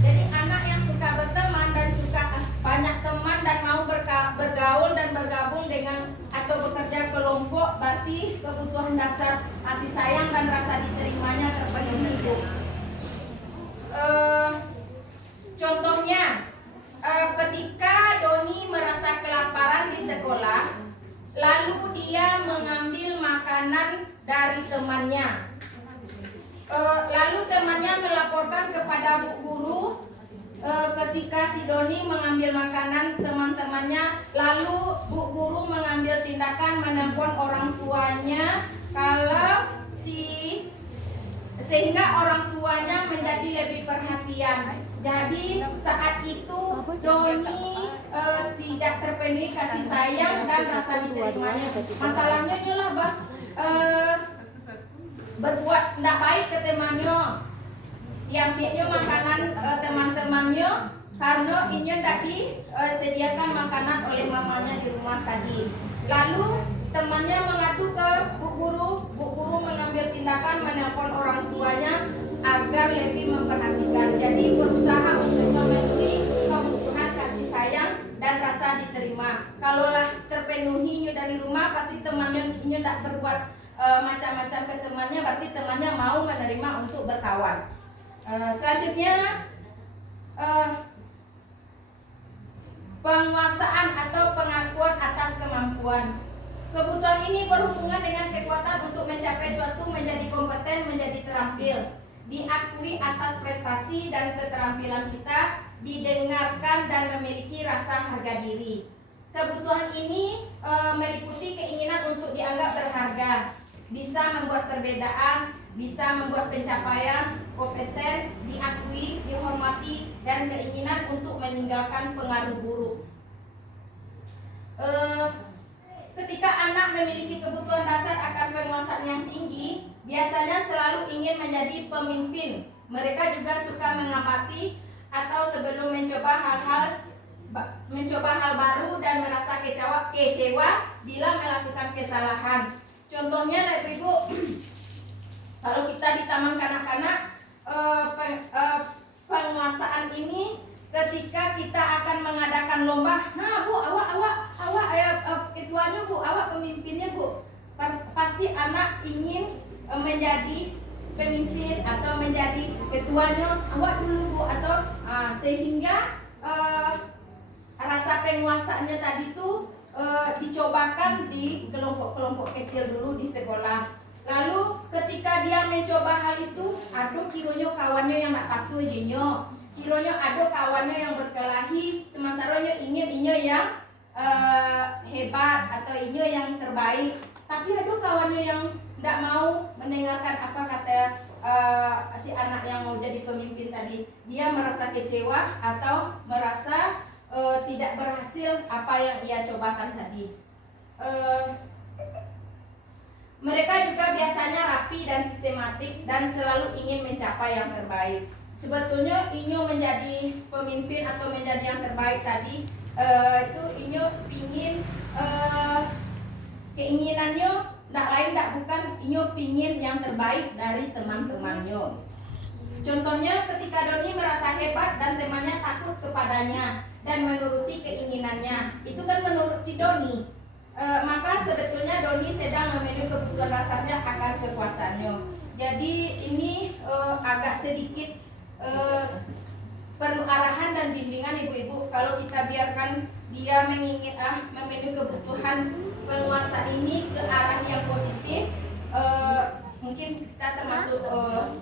Jadi anak yang suka berteman dan suka banyak teman dan mau bergaul dan bergabung dengan atau bekerja kelompok, berarti kebutuhan dasar kasih sayang dan rasa diterimanya terpenuhi. Contohnya, ketika Doni merasa kelaparan di sekolah, lalu dia mengambil makanan dari temannya. Lalu temannya melaporkan kepada bu guru ketika si Doni mengambil makanan teman-temannya, lalu bu guru mengambil tindakan menelpon orang tuanya sehingga orang tuanya menjadi lebih perhatian. Jadi saat itu Doni tidak terpenuhi kasih sayang dan rasa diterimanya. Masalahnya ialah berbuat tidak baik ke temannya, diambilnya makanan teman-temannya karena ini tidak disediakan makanan oleh mamanya di rumah tadi. Lalu temannya mengadu ke bu guru mengambil tindakan menelpon orang tuanya agar lebih memperhatikan. Jadi berusaha untuk memenuhi kebutuhan kasih sayang dan rasa diterima. Kalaulah terpenuhi dari rumah, pasti temannya tidak berbuat macam-macam ke temannya, berarti temannya mau menerima untuk berkawan. Selanjutnya penguasaan atau pengakuan atas kemampuan. Kebutuhan ini berhubungan dengan kekuatan untuk mencapai suatu, menjadi kompeten, menjadi terampil, diakui atas prestasi dan keterampilan kita, didengarkan dan memiliki rasa harga diri. Kebutuhan ini meliputi keinginan untuk dianggap berharga, bisa membuat perbedaan, bisa membuat pencapaian, kompeten, diakui, dihormati, dan keinginan untuk meninggalkan pengaruh buruk. Ketika anak memiliki kebutuhan dasar akan penguasaan yang tinggi, biasanya selalu ingin menjadi pemimpin. Mereka juga suka mengamati atau sebelum mencoba hal baru dan merasa kecewa bila melakukan kesalahan. Contohnya, Ibu, kalau kita di taman kanak-kanak, penguasaan ini ketika kita akan mengadakan lomba, Bu, awak ketuanya Bu, awak pemimpinnya Bu. Pasti anak ingin menjadi pemimpin atau menjadi ketuanya, awak dulu Bu, atau sehingga rasa penguasaannya tadi tuh dicobakan di kelompok-kelompok kecil dulu di sekolah. Lalu ketika dia mencoba hal itu, aduh kiranya kawannya yang nak patuh jinyo, kiranya aduh kawannya yang berkelahi, sementara inyo yang hebat atau inyo yang terbaik. Tapi aduh kawannya yang tidak mau mendengarkan apa kata si anak yang mau jadi pemimpin tadi. Dia merasa kecewa atau merasa tidak berhasil apa yang ia cobakan tadi. Mereka juga biasanya rapi dan sistematik dan selalu ingin mencapai yang terbaik. Sebetulnya inyo menjadi pemimpin atau menjadi yang terbaik tadi itu inyo ingin keinginannya tidak lain tidak bukan inyo pingin yang terbaik dari teman-temannya. Contohnya ketika Doni merasa hebat dan temannya takut kepadanya dan menuruti keinginannya, itu kan menurut si Doni. Maka sebetulnya Doni sedang memenuhi kebutuhan dasarnya akan kekuasaannya. Jadi ini agak sedikit perlu arahan dan bimbingan ibu-ibu. Kalau kita biarkan dia memenuhi kebutuhan penguasa ini ke arah yang positif, mungkin kita termasuk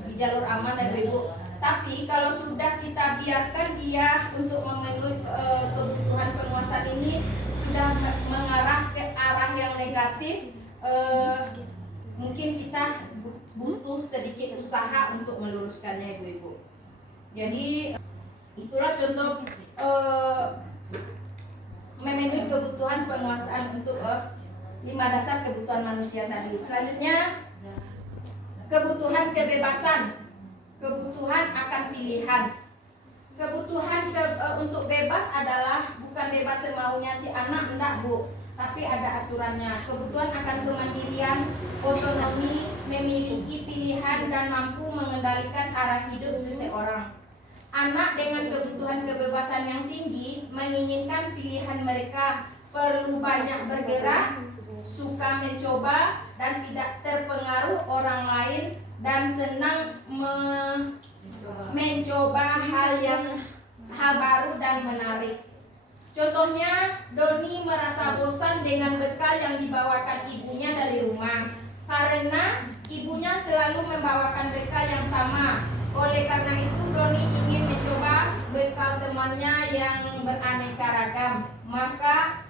di jalur aman dan ibu. Tapi kalau sudah kita biarkan dia untuk memenuhi kebutuhan penguasa ini sudah mengarah ke arah yang negatif, mungkin kita butuh sedikit usaha untuk meluruskannya ibu-ibu. Jadi itulah contoh memenuhi kebutuhan penguasaan untuk 5 dasar kebutuhan manusia tadi. Selanjutnya kebutuhan kebebasan, kebutuhan akan pilihan. Kebutuhan untuk bebas adalah bukan bebas semaunya si anak, enggak bu, tapi ada aturannya. Kebutuhan akan kemandirian, otonomi, memiliki pilihan dan mampu mengendalikan arah hidup seseorang. Anak dengan kebutuhan kebebasan yang tinggi menginginkan pilihan mereka, perlu banyak bergerak, suka mencoba dan tidak terpengaruh orang lain, dan senang mencoba hal baru dan menarik. Contohnya, Doni merasa bosan dengan bekal yang dibawakan ibunya dari rumah karena ibunya selalu membawakan bekal yang sama. Oleh karena itu, Doni ingin mencoba bekal temannya yang beraneka ragam. Maka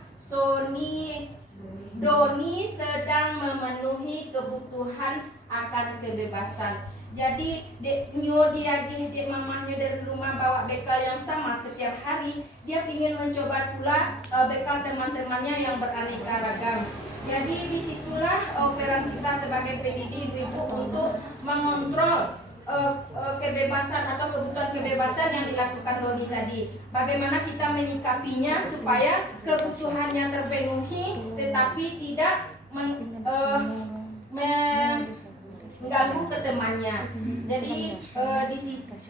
Doni sedang memenuhi kebutuhan akan kebebasan. Jadi dek mamahnya dari rumah bawa bekal yang sama setiap hari. Dia ingin mencoba pula bekal teman-temannya yang beraneka ragam. Jadi disitulah peran kita sebagai pendidik ibu untuk mengontrol kebebasan atau kebutuhan kebebasan yang dilakukan Doni tadi. Bagaimana kita menyikapinya supaya kebutuhannya terpenuhi tetapi tidak mengganggu ke temannya. Jadi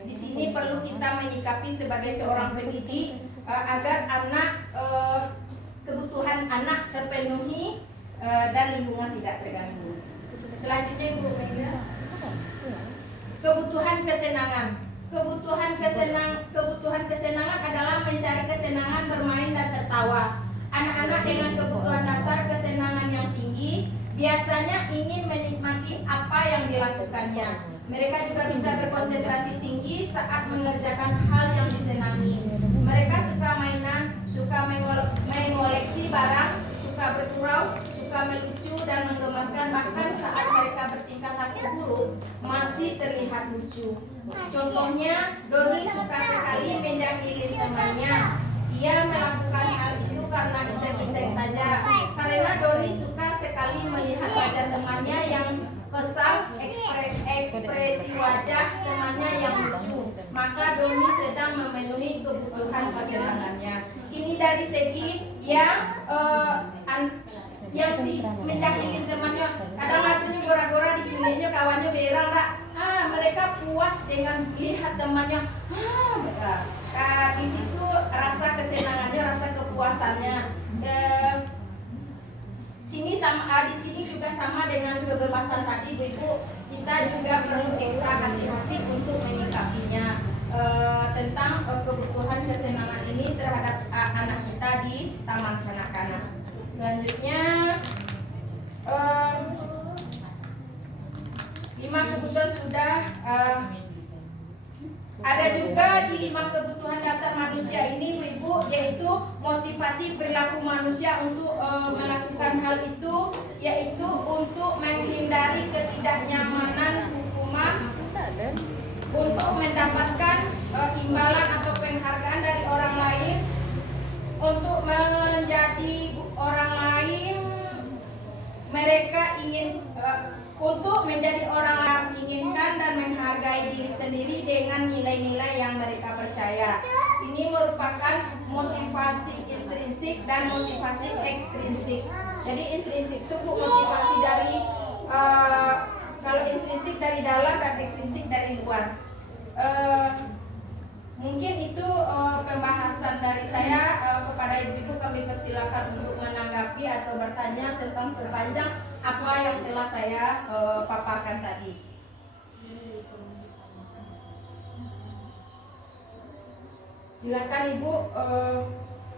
di sini perlu kita menyikapi sebagai seorang pendidik agar kebutuhan anak terpenuhi dan lingkungan tidak terganggu. Selanjutnya Ibu Mega. Kebutuhan kesenangan. Kebutuhan kesenangan adalah mencari kesenangan bermain dan tertawa. Anak-anak dengan kebutuhan dasar kesenangan yang tinggi biasanya ingin menikmati apa yang dilakukannya. Mereka juga bisa berkonsentrasi tinggi saat mengerjakan hal yang disenangi. Mereka suka mainan, suka mengoleksi barang, suka bergurau, suka melucu dan menggemaskan, bahkan saat mereka bertingkah laku buruk masih terlihat lucu. Contohnya, Doni suka sekali menjahilin temannya. Ia melakukan hal itu karena iseng-iseng saja. Karena Doni suka sekali melihat wajah temannya yang kesal, ekspresi wajah temannya yang lucu. Maka Doni sedang memenuhi kebutuhan kesenangannya. Ini dari segi yang si menjahilin temannya. Kadang-kadang gora-gora diculiknya kawannya berang tak. Mereka puas dengan melihat temannya. Di situ rasa kesenangannya, rasa kepuasannya. Di sini juga sama dengan kebebasan tadi, Bu. Kita juga perlu ekstra hati-hati untuk menyikapinya. tentang kebutuhan kesenangan ini terhadap anak kita di taman kanak-kanak. Selanjutnya 5 kebutuhan sudah ada juga di 5 kebutuhan dasar manusia ini Ibu, yaitu motivasi perilaku manusia untuk melakukan hal itu, yaitu untuk menghindari ketidaknyamanan hukuman, untuk mendapatkan imbalan atau penghargaan dari orang lain, untuk menjadi orang lain, mereka ingin untuk menjadi orang yang inginkan dan menghargai diri sendiri dengan nilai-nilai yang mereka percaya. Ini merupakan motivasi intrinsik dan motivasi ekstrinsik. Jadi intrinsik itu motivasi dari kalau intrinsik dari dalam dan ekstrinsik dari luar. Mungkin itu pembahasan dari saya. Kepada ibu-ibu kami persilakan untuk menanggapi atau bertanya tentang sepanjang apa yang telah saya paparkan tadi. Silakan Ibu,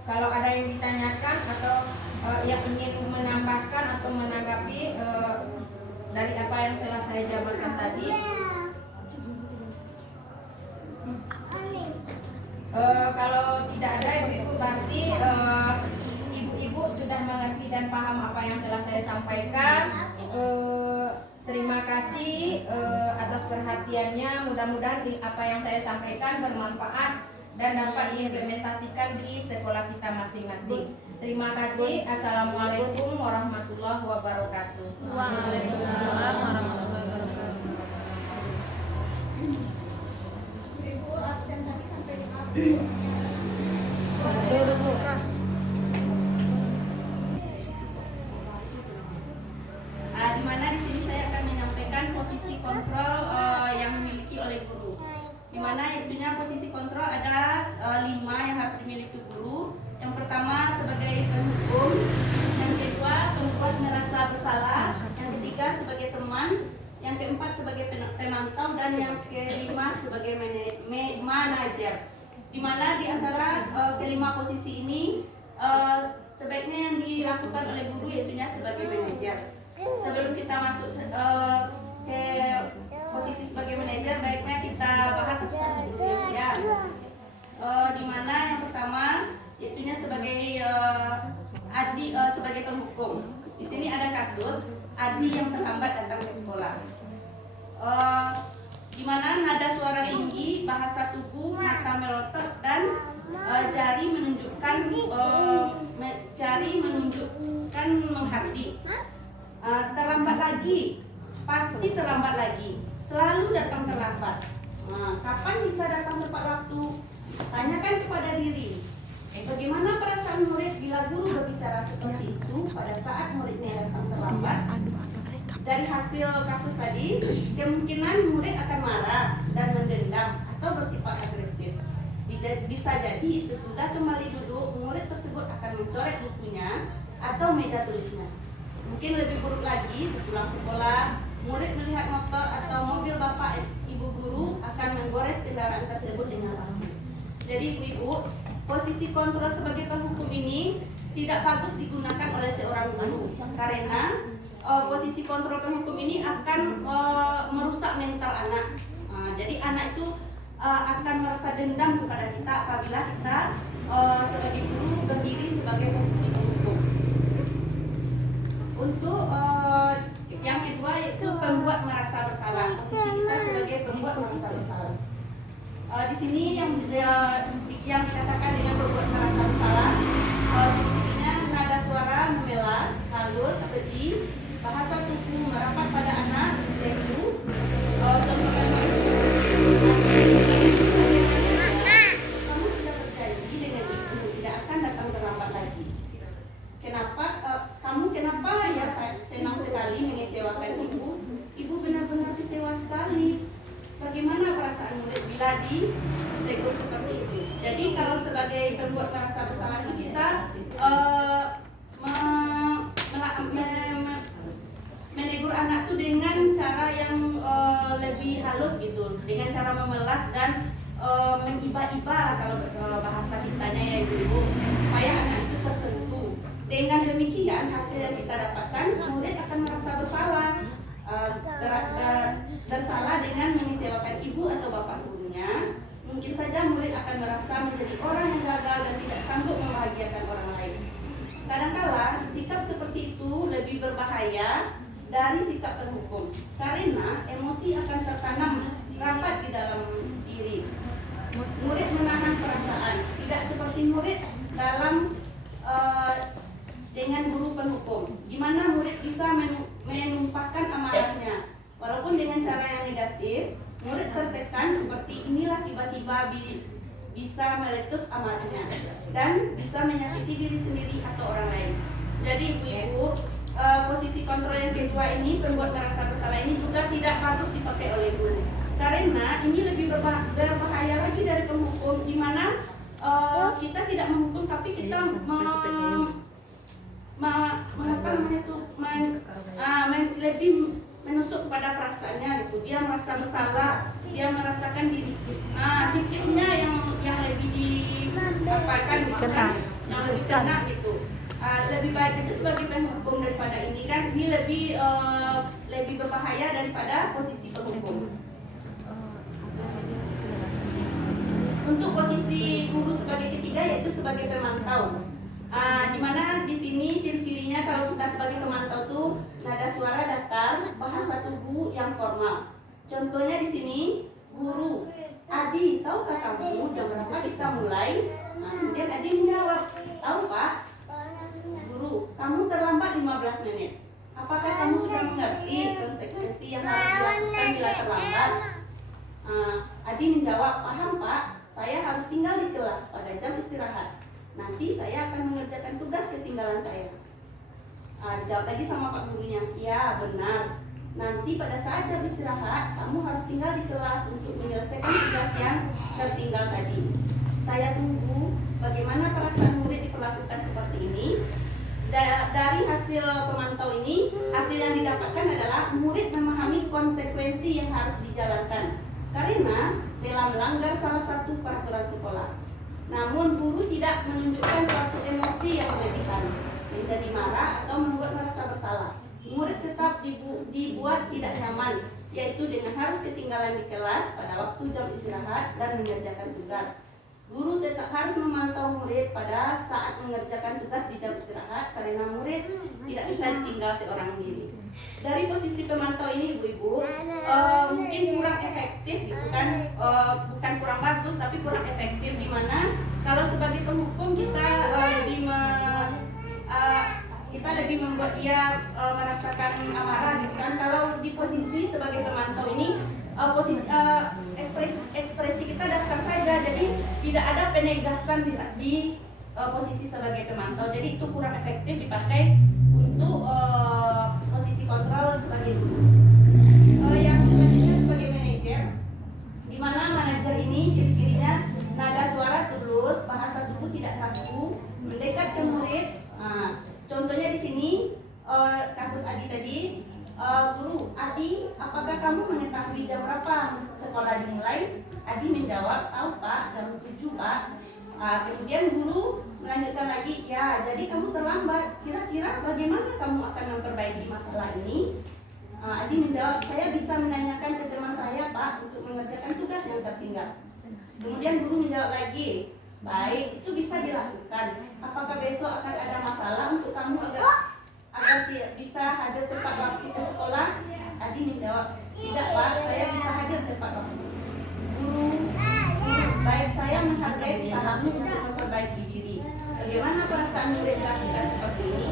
kalau ada yang ditanyakan atau yang ingin menambahkan atau menanggapi dari apa yang telah saya jabarkan tadi. Kalau tidak ada ibu-ibu, berarti ibu-ibu sudah mengerti dan paham apa yang telah saya sampaikan. Terima kasih atas perhatiannya. Mudah-mudahan apa yang saya sampaikan bermanfaat dan dapat diimplementasikan di sekolah kita masing-masing. Terima kasih. Assalamualaikum warahmatullahi wabarakatuh. Waalaikumsalam warahmatullahi wabarakatuh. Ibu absen tadi sampai di mana? Di mana di sini saya akan menyampaikan posisi kontrol yang dimiliki oleh guru. Di mana itunya posisi kontrol ada 5 yang harus dimiliki guru. Yang pertama sebagai penghukum, yang kedua pembuat merasa bersalah, yang ketiga sebagai teman, yang keempat sebagai pemantau, dan yang kelima sebagai manajer. Di mana di antara kelima posisi ini sebaiknya yang dilakukan oleh guru yaitunya sebagai manajer. Sebelum kita masuk ke posisi sebagai manajer, baiknya kita bahas satu-satu dulu ya. Di mana yang pertama yaitunya sebagai Adi sebagai penghukum. Di sini ada kasus Adi yang terlambat datang ke sekolah. Di mana nada suara tinggi, bahasa tubuh, mata melotot, dan jari menunjukkan menghati. Terlambat lagi, pasti terlambat lagi, selalu datang terlambat. Kapan bisa datang tepat waktu? Tanyakan kepada diri. Bagaimana perasaan murid bila guru berbicara seperti itu pada saat muridnya datang terlambat? Dari hasil kasus tadi, kemungkinan murid akan marah dan mendendam atau bersifat agresif. Bisa jadi sesudah kembali duduk, murid tersebut akan mencoret bukunya atau meja tulisnya. Mungkin lebih buruk lagi, sepulang sekolah, murid melihat motor atau mobil bapak ibu guru akan menggores kendaraan tersebut dengan rapi. Jadi ibu-ibu, posisi kontrol sebagai penghukum ini tidak bagus digunakan oleh seorang guru, karena posisi kontrol penghukum ini akan merusak mental anak. Jadi anak itu akan merasa dendam kepada kita apabila kita sebagai guru berdiri sebagai posisi penghukum. Untuk yang kedua yaitu pembuat merasa bersalah. Posisi kita sebagai pembuat merasa bersalah. Di sini yang dikatakan dengan pembuat merasa bersalah, cirinya nada suara memelas, halus, pedih, bahasa tubuh merapat pada anak, lesu, contohnya kamu sudah berjanji dengan ibu tidak akan datang terlambat lagi. Kenapa ya saya senang sekali mengecewakan ibu? Ibu benar-benar kecewa sekali. Bagaimana perasaan murid bila ditegur seperti itu? Jadi kalau sebagai pembuat merasa bersalah kita menegur anak itu dengan cara yang lebih halus gitu, dengan cara memelas dan kemudian hasil yang kita dapatkan, murid akan merasa bersalah, bersalah dengan mengecewakan ibu atau bapak gurunya. Mungkin saja murid akan merasa menjadi orang yang gagal dan tidak sanggup membahagiakan orang lain. Kadangkala sikap seperti itu lebih berbahaya dari sikap terhukum, karena emosi akan tertanam rapat di dalam diri. Murid menahan perasaan, tidak seperti murid dalam dengan guru penghukum, di mana murid bisa menumpahkan amarahnya, walaupun dengan cara yang negatif. Murid tertekan seperti inilah tiba-tiba bisa meletus amarahnya dan bisa menyakiti diri sendiri atau orang lain. Jadi ibu-ibu, posisi kontrol yang kedua ini, pembuat merasa bersalah ini juga tidak harus dipakai oleh guru, karena ini lebih berbahaya lagi dari penghukum, di mana kita tidak menghukum tapi kita lebih menusuk kepada perasaannya gitu. Dia merasa bersalah, dia merasakan diri psikisnya yang lebih didapatkan gitu kan, yang lebih kena gitu. Lebih baik itu sebagai penghukum daripada ini kan, ini lebih berbahaya daripada posisi penghukum. Untuk posisi guru sebagai ketiga yaitu sebagai pemantau. Di mana di sini ciri-cirinya kalau kita sebagai pemantau tuh nada suara datar, bahasa tubuh yang formal. Contohnya di sini guru, Adi, tahukah kamu jam berapa kita mulai? Kemudian Adi menjawab, tahu Pak. Guru, kamu terlambat 15 menit. Apakah kamu sudah mengerti konsekuensi yang harus dilakukan bila terlambat? Adi menjawab, paham Pak. Saya harus tinggal di kelas pada jam istirahat. Nanti saya akan mengerjakan tugas ketinggalan saya. Dijawab lagi sama Pak gurunya, ya benar. Nanti pada saat jam istirahat, kamu harus tinggal di kelas untuk menyelesaikan tugas yang tertinggal tadi. Saya tunggu bagaimana perasaan murid diperlakukan seperti ini. Dari hasil pemantau ini, hasil yang didapatkan adalah murid memahami konsekuensi yang harus dijalankan karena telah melanggar salah satu peraturan sekolah. Namun guru tidak menunjukkan suatu emosi yang berlebihan, menjadi marah atau membuat merasa bersalah. Murid tetap dibuat tidak nyaman, yaitu dengan harus ketinggalan di kelas pada waktu jam istirahat dan mengerjakan tugas. Guru tetap harus memantau murid pada saat mengerjakan tugas di jam istirahat karena murid tidak bisa ditinggal seorang diri. Dari posisi pemantau ini ibu-ibu mungkin kurang efektif gitu kan, bukan kurang bagus tapi kurang efektif, di mana kalau sebagai penghukum kita lebih membuat dia merasakan amarah gitu kan. Kalau di posisi sebagai pemantau ini ekspresi kita datar saja, jadi tidak ada penegasan di posisi sebagai pemantau. Jadi itu kurang efektif dipakai untuk posisi kontrol sebagai guru. Yang selanjutnya sebagai manajer, di mana manajer ini ciri-cirinya nada suara tulus, bahasa tubuh tidak kaku, mendekat ke murid. Contohnya di sini kasus Adi tadi. Guru, Adi, apakah kamu mengetahui jam berapa sekolah dimulai? Adi menjawab, tahu Pak, jam 7 Pak. Kemudian guru melanjutkan lagi, ya jadi kamu terlambat. Kira-kira bagaimana kamu akan memperbaiki masalah ini? Adi menjawab, saya bisa menanyakan ke teman saya Pak untuk mengerjakan tugas yang tertinggal. Kemudian guru menjawab lagi, baik, itu bisa dilakukan. Apakah besok akan ada masalah untuk kamu agar tidak bisa hadir tepat waktu ke sekolah? Adi menjawab, tidak Pak, saya bisa hadir tepat waktu. Guru, baik, saya menghargai usahamu untuk memperbaiki diri. Bagaimana perasaan murid lakukan seperti ini?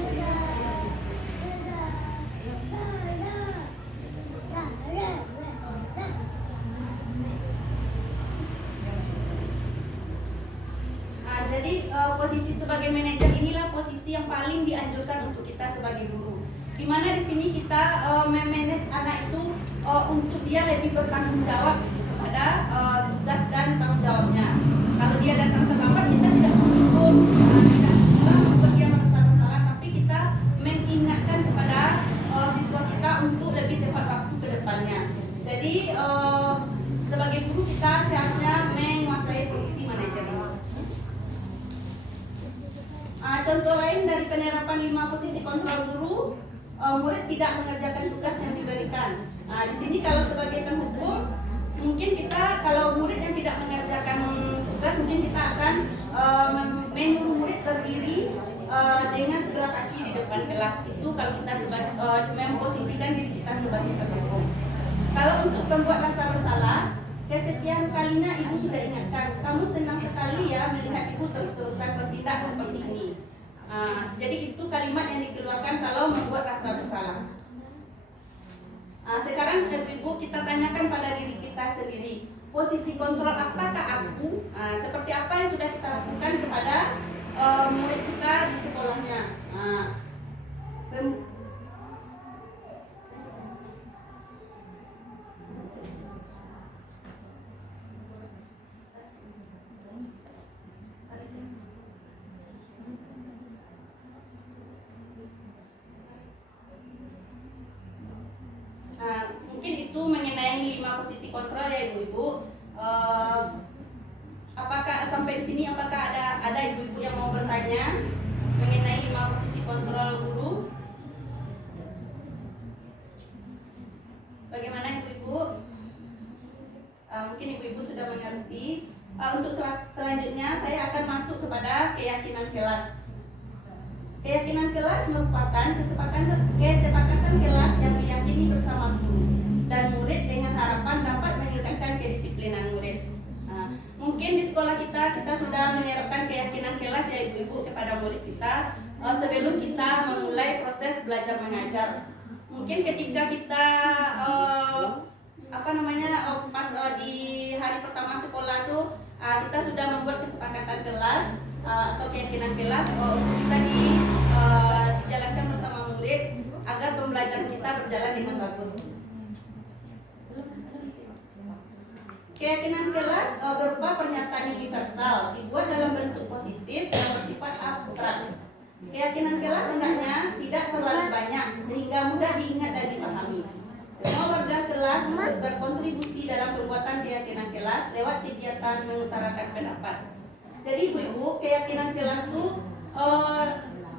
Jadi posisi sebagai manajer inilah posisi yang paling dianjurkan untuk kita sebagai guru. Di mana di sini kita memanage anak itu untuk dia lebih bertanggung jawab kepada tugas dan tanggung jawabnya. Kalau dia datang terlambat, kita tidak menghukum, tidak membuat dia merasa bersalah, tapi kita mengingatkan kepada siswa kita untuk lebih tepat waktu ke depannya. Jadi sebagai guru kita seharusnya menguasai posisi manajer ini. Contoh lain dari penerapan penerapan 5 posisi kontrol guru, murid tidak mengerjakan tugas yang diberikan. Nah, di sini kalau sebagai penghukum, mungkin kita kalau murid yang tidak mengerjakan tugas, mungkin kita akan menyuruh murid berdiri dengan sebelah kaki di depan kelas. Itu kalau kita memposisikan diri kita sebagai penghukum. Kalau untuk membuat rasa bersalah, kesekian kalinya ibu sudah ingatkan, kamu senang sekali ya melihat ibu terus-terusan bertindak seperti ini. Jadi itu kalimat yang dikeluarkan kalau membuat rasa bersalah. Sekarang ibu kita tanyakan pada diri kita sendiri, posisi kontrol apakah aku? Seperti apa yang sudah kita lakukan kepada murid kita di sekolahnya? Mungkin itu mengenai 5 posisi kontrol ya ibu-ibu. Apakah sampai di sini apakah ada ibu-ibu yang mau bertanya mengenai 5 posisi kontrol guru? Bagaimana ibu-ibu? Mungkin ibu-ibu sudah mengerti. Untuk selanjutnya saya akan masuk kepada keyakinan kelas. Keyakinan kelas merupakan kesepakatan kelas yang diyakini bersama guru dan murid dengan harapan dapat meningkatkan kedisiplinan murid. Mungkin di sekolah kita sudah menerapkan keyakinan kelas ya ibu-ibu kepada murid kita sebelum kita memulai proses belajar mengajar. Mungkin ketika kita pas di hari pertama sekolah tuh kita sudah membuat kesepakatan kelas atau keyakinan kelas untuk bisa dijalankan bersama murid agar pembelajaran kita berjalan dengan bagus. Keyakinan kelas berupa pernyataan universal dibuat dalam bentuk positif yang bersifat abstrak. Keyakinan kelas hendaknya tidak terlalu banyak sehingga mudah diingat dan dipahami. Semua warga kelas berkontribusi dalam pembuatan keyakinan kelas lewat kegiatan mengutarakan pendapat. Jadi ibu-ibu, keyakinan kelas itu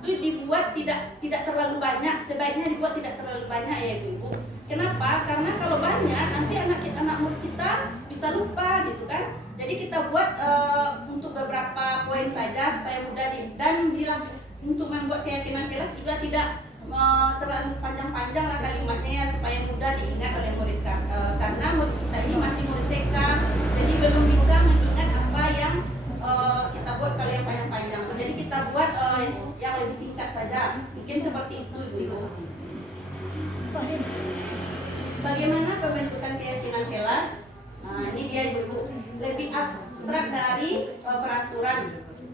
dibuat tidak terlalu banyak, sebaiknya dibuat tidak terlalu banyak ya ibu-ibu. Kenapa? Karena kalau banyak nanti anak murid kita bisa lupa gitu kan. Jadi kita buat untuk beberapa poin saja supaya mudah untuk membuat keyakinan kelas juga tidak terlalu panjang-panjang lah kalimatnya ya supaya mudah diingat oleh murid karena murid kita ini masih murid TK, jadi belum bisa mengingat apa yang kita buat kalau yang panjang-panjang. Jadi kita buat yang lebih singkat saja. Mungkin seperti itu ibu-ibu. Bagaimana pembentukan keyakinan kelas? Nah, ini dia ibu-ibu. Lebih abstrak dari peraturan.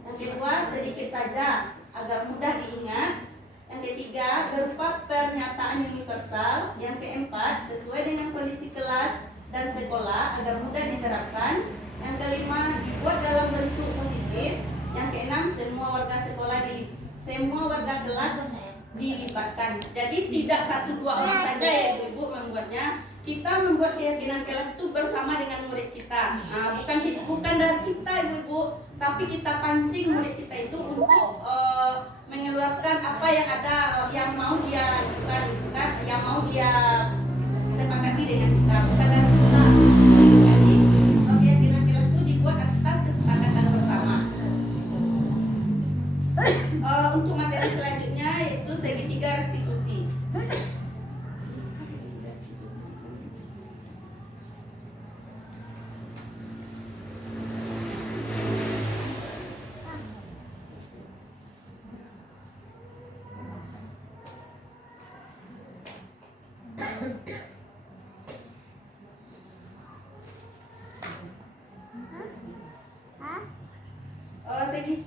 Yang kedua, sedikit saja agar mudah diingat. Yang ketiga, berupa pernyataan universal. Yang keempat, sesuai dengan kondisi kelas dan sekolah agar mudah diterapkan. Yang kelima, dibuat dalam bentuk positif. Yang keenam, semua warga kelas dilibatkan. Jadi tidak 1-2 orang saja ya ibu-ibu membuatnya. Kita membuat keyakinan kelas itu bersama dengan murid kita. Bukan dari kita ibu-ibu, tapi kita pancing murid kita itu untuk mengeluarkan apa yang ada, yang mau dia lakukan, gitu kan? Yang mau dia sepakati dengan kita, bukan dari kita. Jadi keyakinan kelas itu dibuat atas kesepakatan bersama. Untuk materi selanjutnya yaitu segitiga restitusi.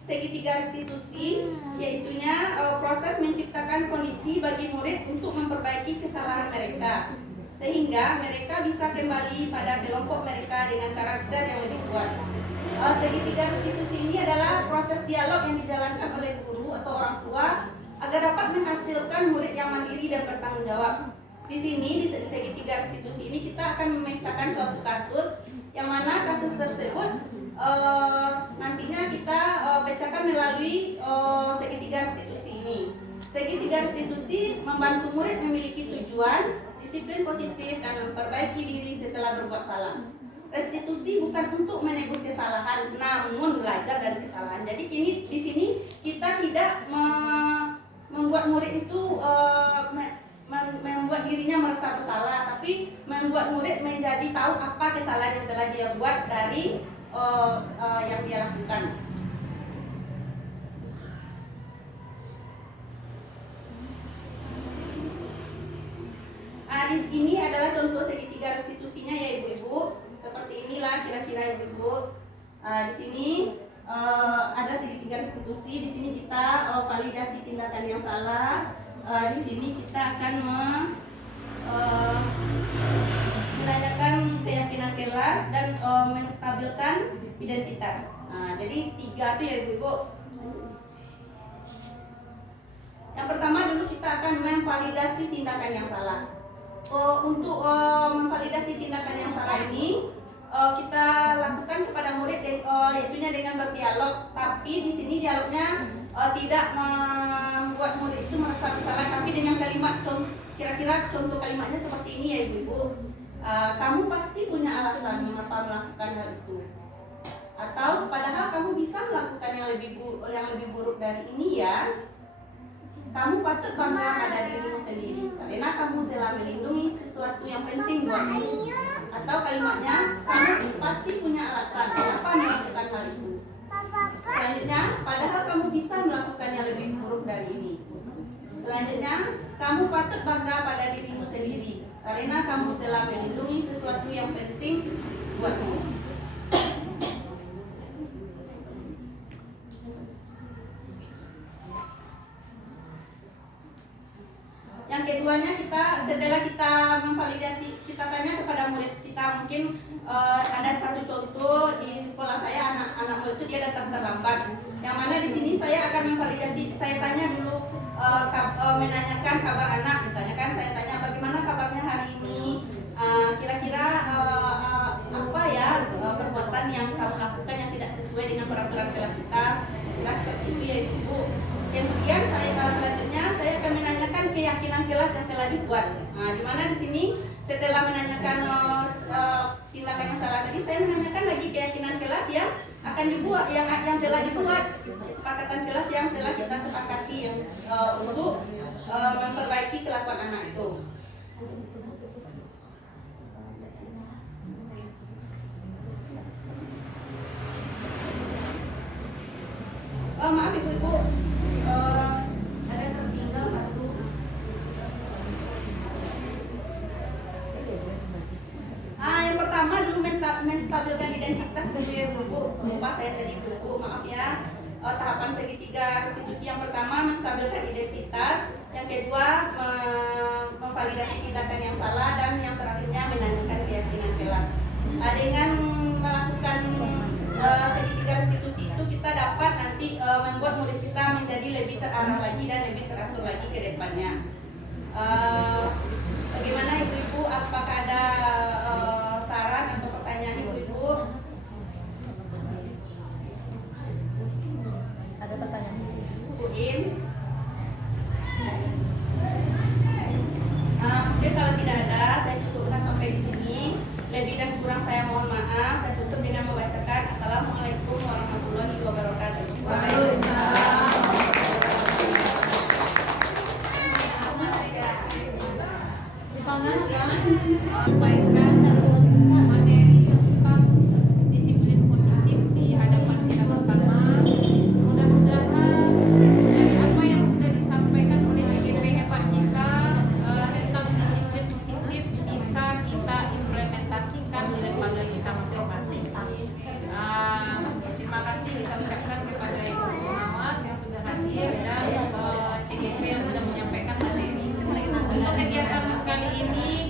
Segitiga restitusi yaitunya proses menciptakan kondisi bagi murid untuk memperbaiki kesalahan mereka sehingga mereka bisa kembali pada kelompok mereka dengan karakter yang lebih kuat. Segitiga restitusi ini adalah proses dialog yang dijalankan oleh guru atau orang tua agar dapat menghasilkan murid yang mandiri dan bertanggung jawab. Di sini di segitiga restitusi ini kita akan memecahkan suatu kasus yang mana kasus tersebut nantinya kita pecahkan melalui segitiga restitusi ini. Segitiga restitusi membantu murid memiliki tujuan, disiplin positif, dan memperbaiki diri setelah berbuat salah. Restitusi bukan untuk menebus kesalahan, namun belajar dari kesalahan. Jadi kini di sini kita tidak membuat murid itu membuat dirinya merasa bersalah, tapi membuat murid menjadi tahu apa kesalahan yang telah dia buat dari yang dia lakukan. Ini adalah contoh segitiga restitusinya ya ibu-ibu. Seperti inilah kira-kira ibu-ibu. Di sini ada segitiga restitusi. Di sini kita validasi tindakan yang salah. Di sini kita akan menanyakan keyakinan kelas dan menstabilkan identitas. Jadi 3 itu ya ibu-ibu. Yang pertama dulu kita akan memvalidasi tindakan yang salah. Untuk memvalidasi tindakan yang salah ini kita lakukan kepada murid yaitunya dengan berdialog, tapi di sini dialognya tidak membuat murid itu merasa bersalah, tapi dengan kalimat kira-kira contoh kalimatnya seperti ini ya ibu-ibu. Kamu pasti punya alasan mengapa melakukan hal itu, atau padahal kamu bisa melakukan yang lebih buruk dari ini ya. Kamu patut bangga pada dirimu sendiri karena kamu telah melindungi sesuatu yang penting buatmu. Atau kalimatnya, kamu pasti punya alasan kenapa melakukan hal itu. Selanjutnya, padahal kamu bisa melakukan yang lebih buruk dari ini. Selanjutnya, kamu patut bangga pada dirimu sendiri karena kamu telah melindungi sesuatu yang penting buatmu. Yang keduanya, setelah kita memvalidasi, kita tanya kepada murid kita. Mungkin ada satu contoh di sekolah saya, anak murid itu dia datang terlambat. Yang mana di sini saya akan memvalidasi, saya tanya dulu, menanyakan kabar anak. Misalnya kan saya tanya bagaimana kabarnya hari ini, kira-kira apa ya perbuatan yang kamu lakukan yang tidak sesuai dengan peraturan kelas kita. Kira seperti itu ya ibu. Kemudian selanjutnya saya akan menanyakan keyakinan kelas yang telah dibuat. Di mana di sini setelah menanyakan tindakan yang salah tadi, saya menanyakan lagi keyakinan kelas yang akan dibuat, yang telah dibuat, kesepakatan kelas yang telah kita sepakati untuk memperbaiki kelakuan anak itu. Maaf ibu-ibu, ada tertinggal satu. Yang pertama dulu menstabilkan identitas dulu ya ibu-ibu. Lupa saya tadi ibu-ibu, maaf ya. Tahapan segitiga restitusi yang pertama menstabilkan identitas, yang kedua memvalidasi tindakan yang salah, dan yang terakhirnya menanyakan keyakinan kelas. Dengan melakukan segitiga restitusi itu kita dapat nanti membuat murid kita menjadi lebih terarah lagi dan lebih teratur lagi ke depannya. Bagaimana ibu-ibu, apakah ada saran atau pertanyaan ibu-ibu? Ada pertanyaan? Bu Im? Mungkin kalau tidak ada, saya cukupkan sampai di sini. Lebih dan kurang saya mohon maaf. Saya tutup dengan membacakan Assalamualaikum warahmatullahi wabarakatuh. Waalaikumsalam. Sampaikan materi tentang disiplin positif di hadapan kita bersama. Mudah-mudahan dari apa yang sudah disampaikan oleh EGP hebat kita tentang disiplin positif bisa kita implementasikan di lembaga kita masing-masing. Terima kasih kita ucapkan kepada Ibu Pengawas yang sudah hadir dan EGP yang sudah menyampaikan materi. Untuk kegiatan kali ini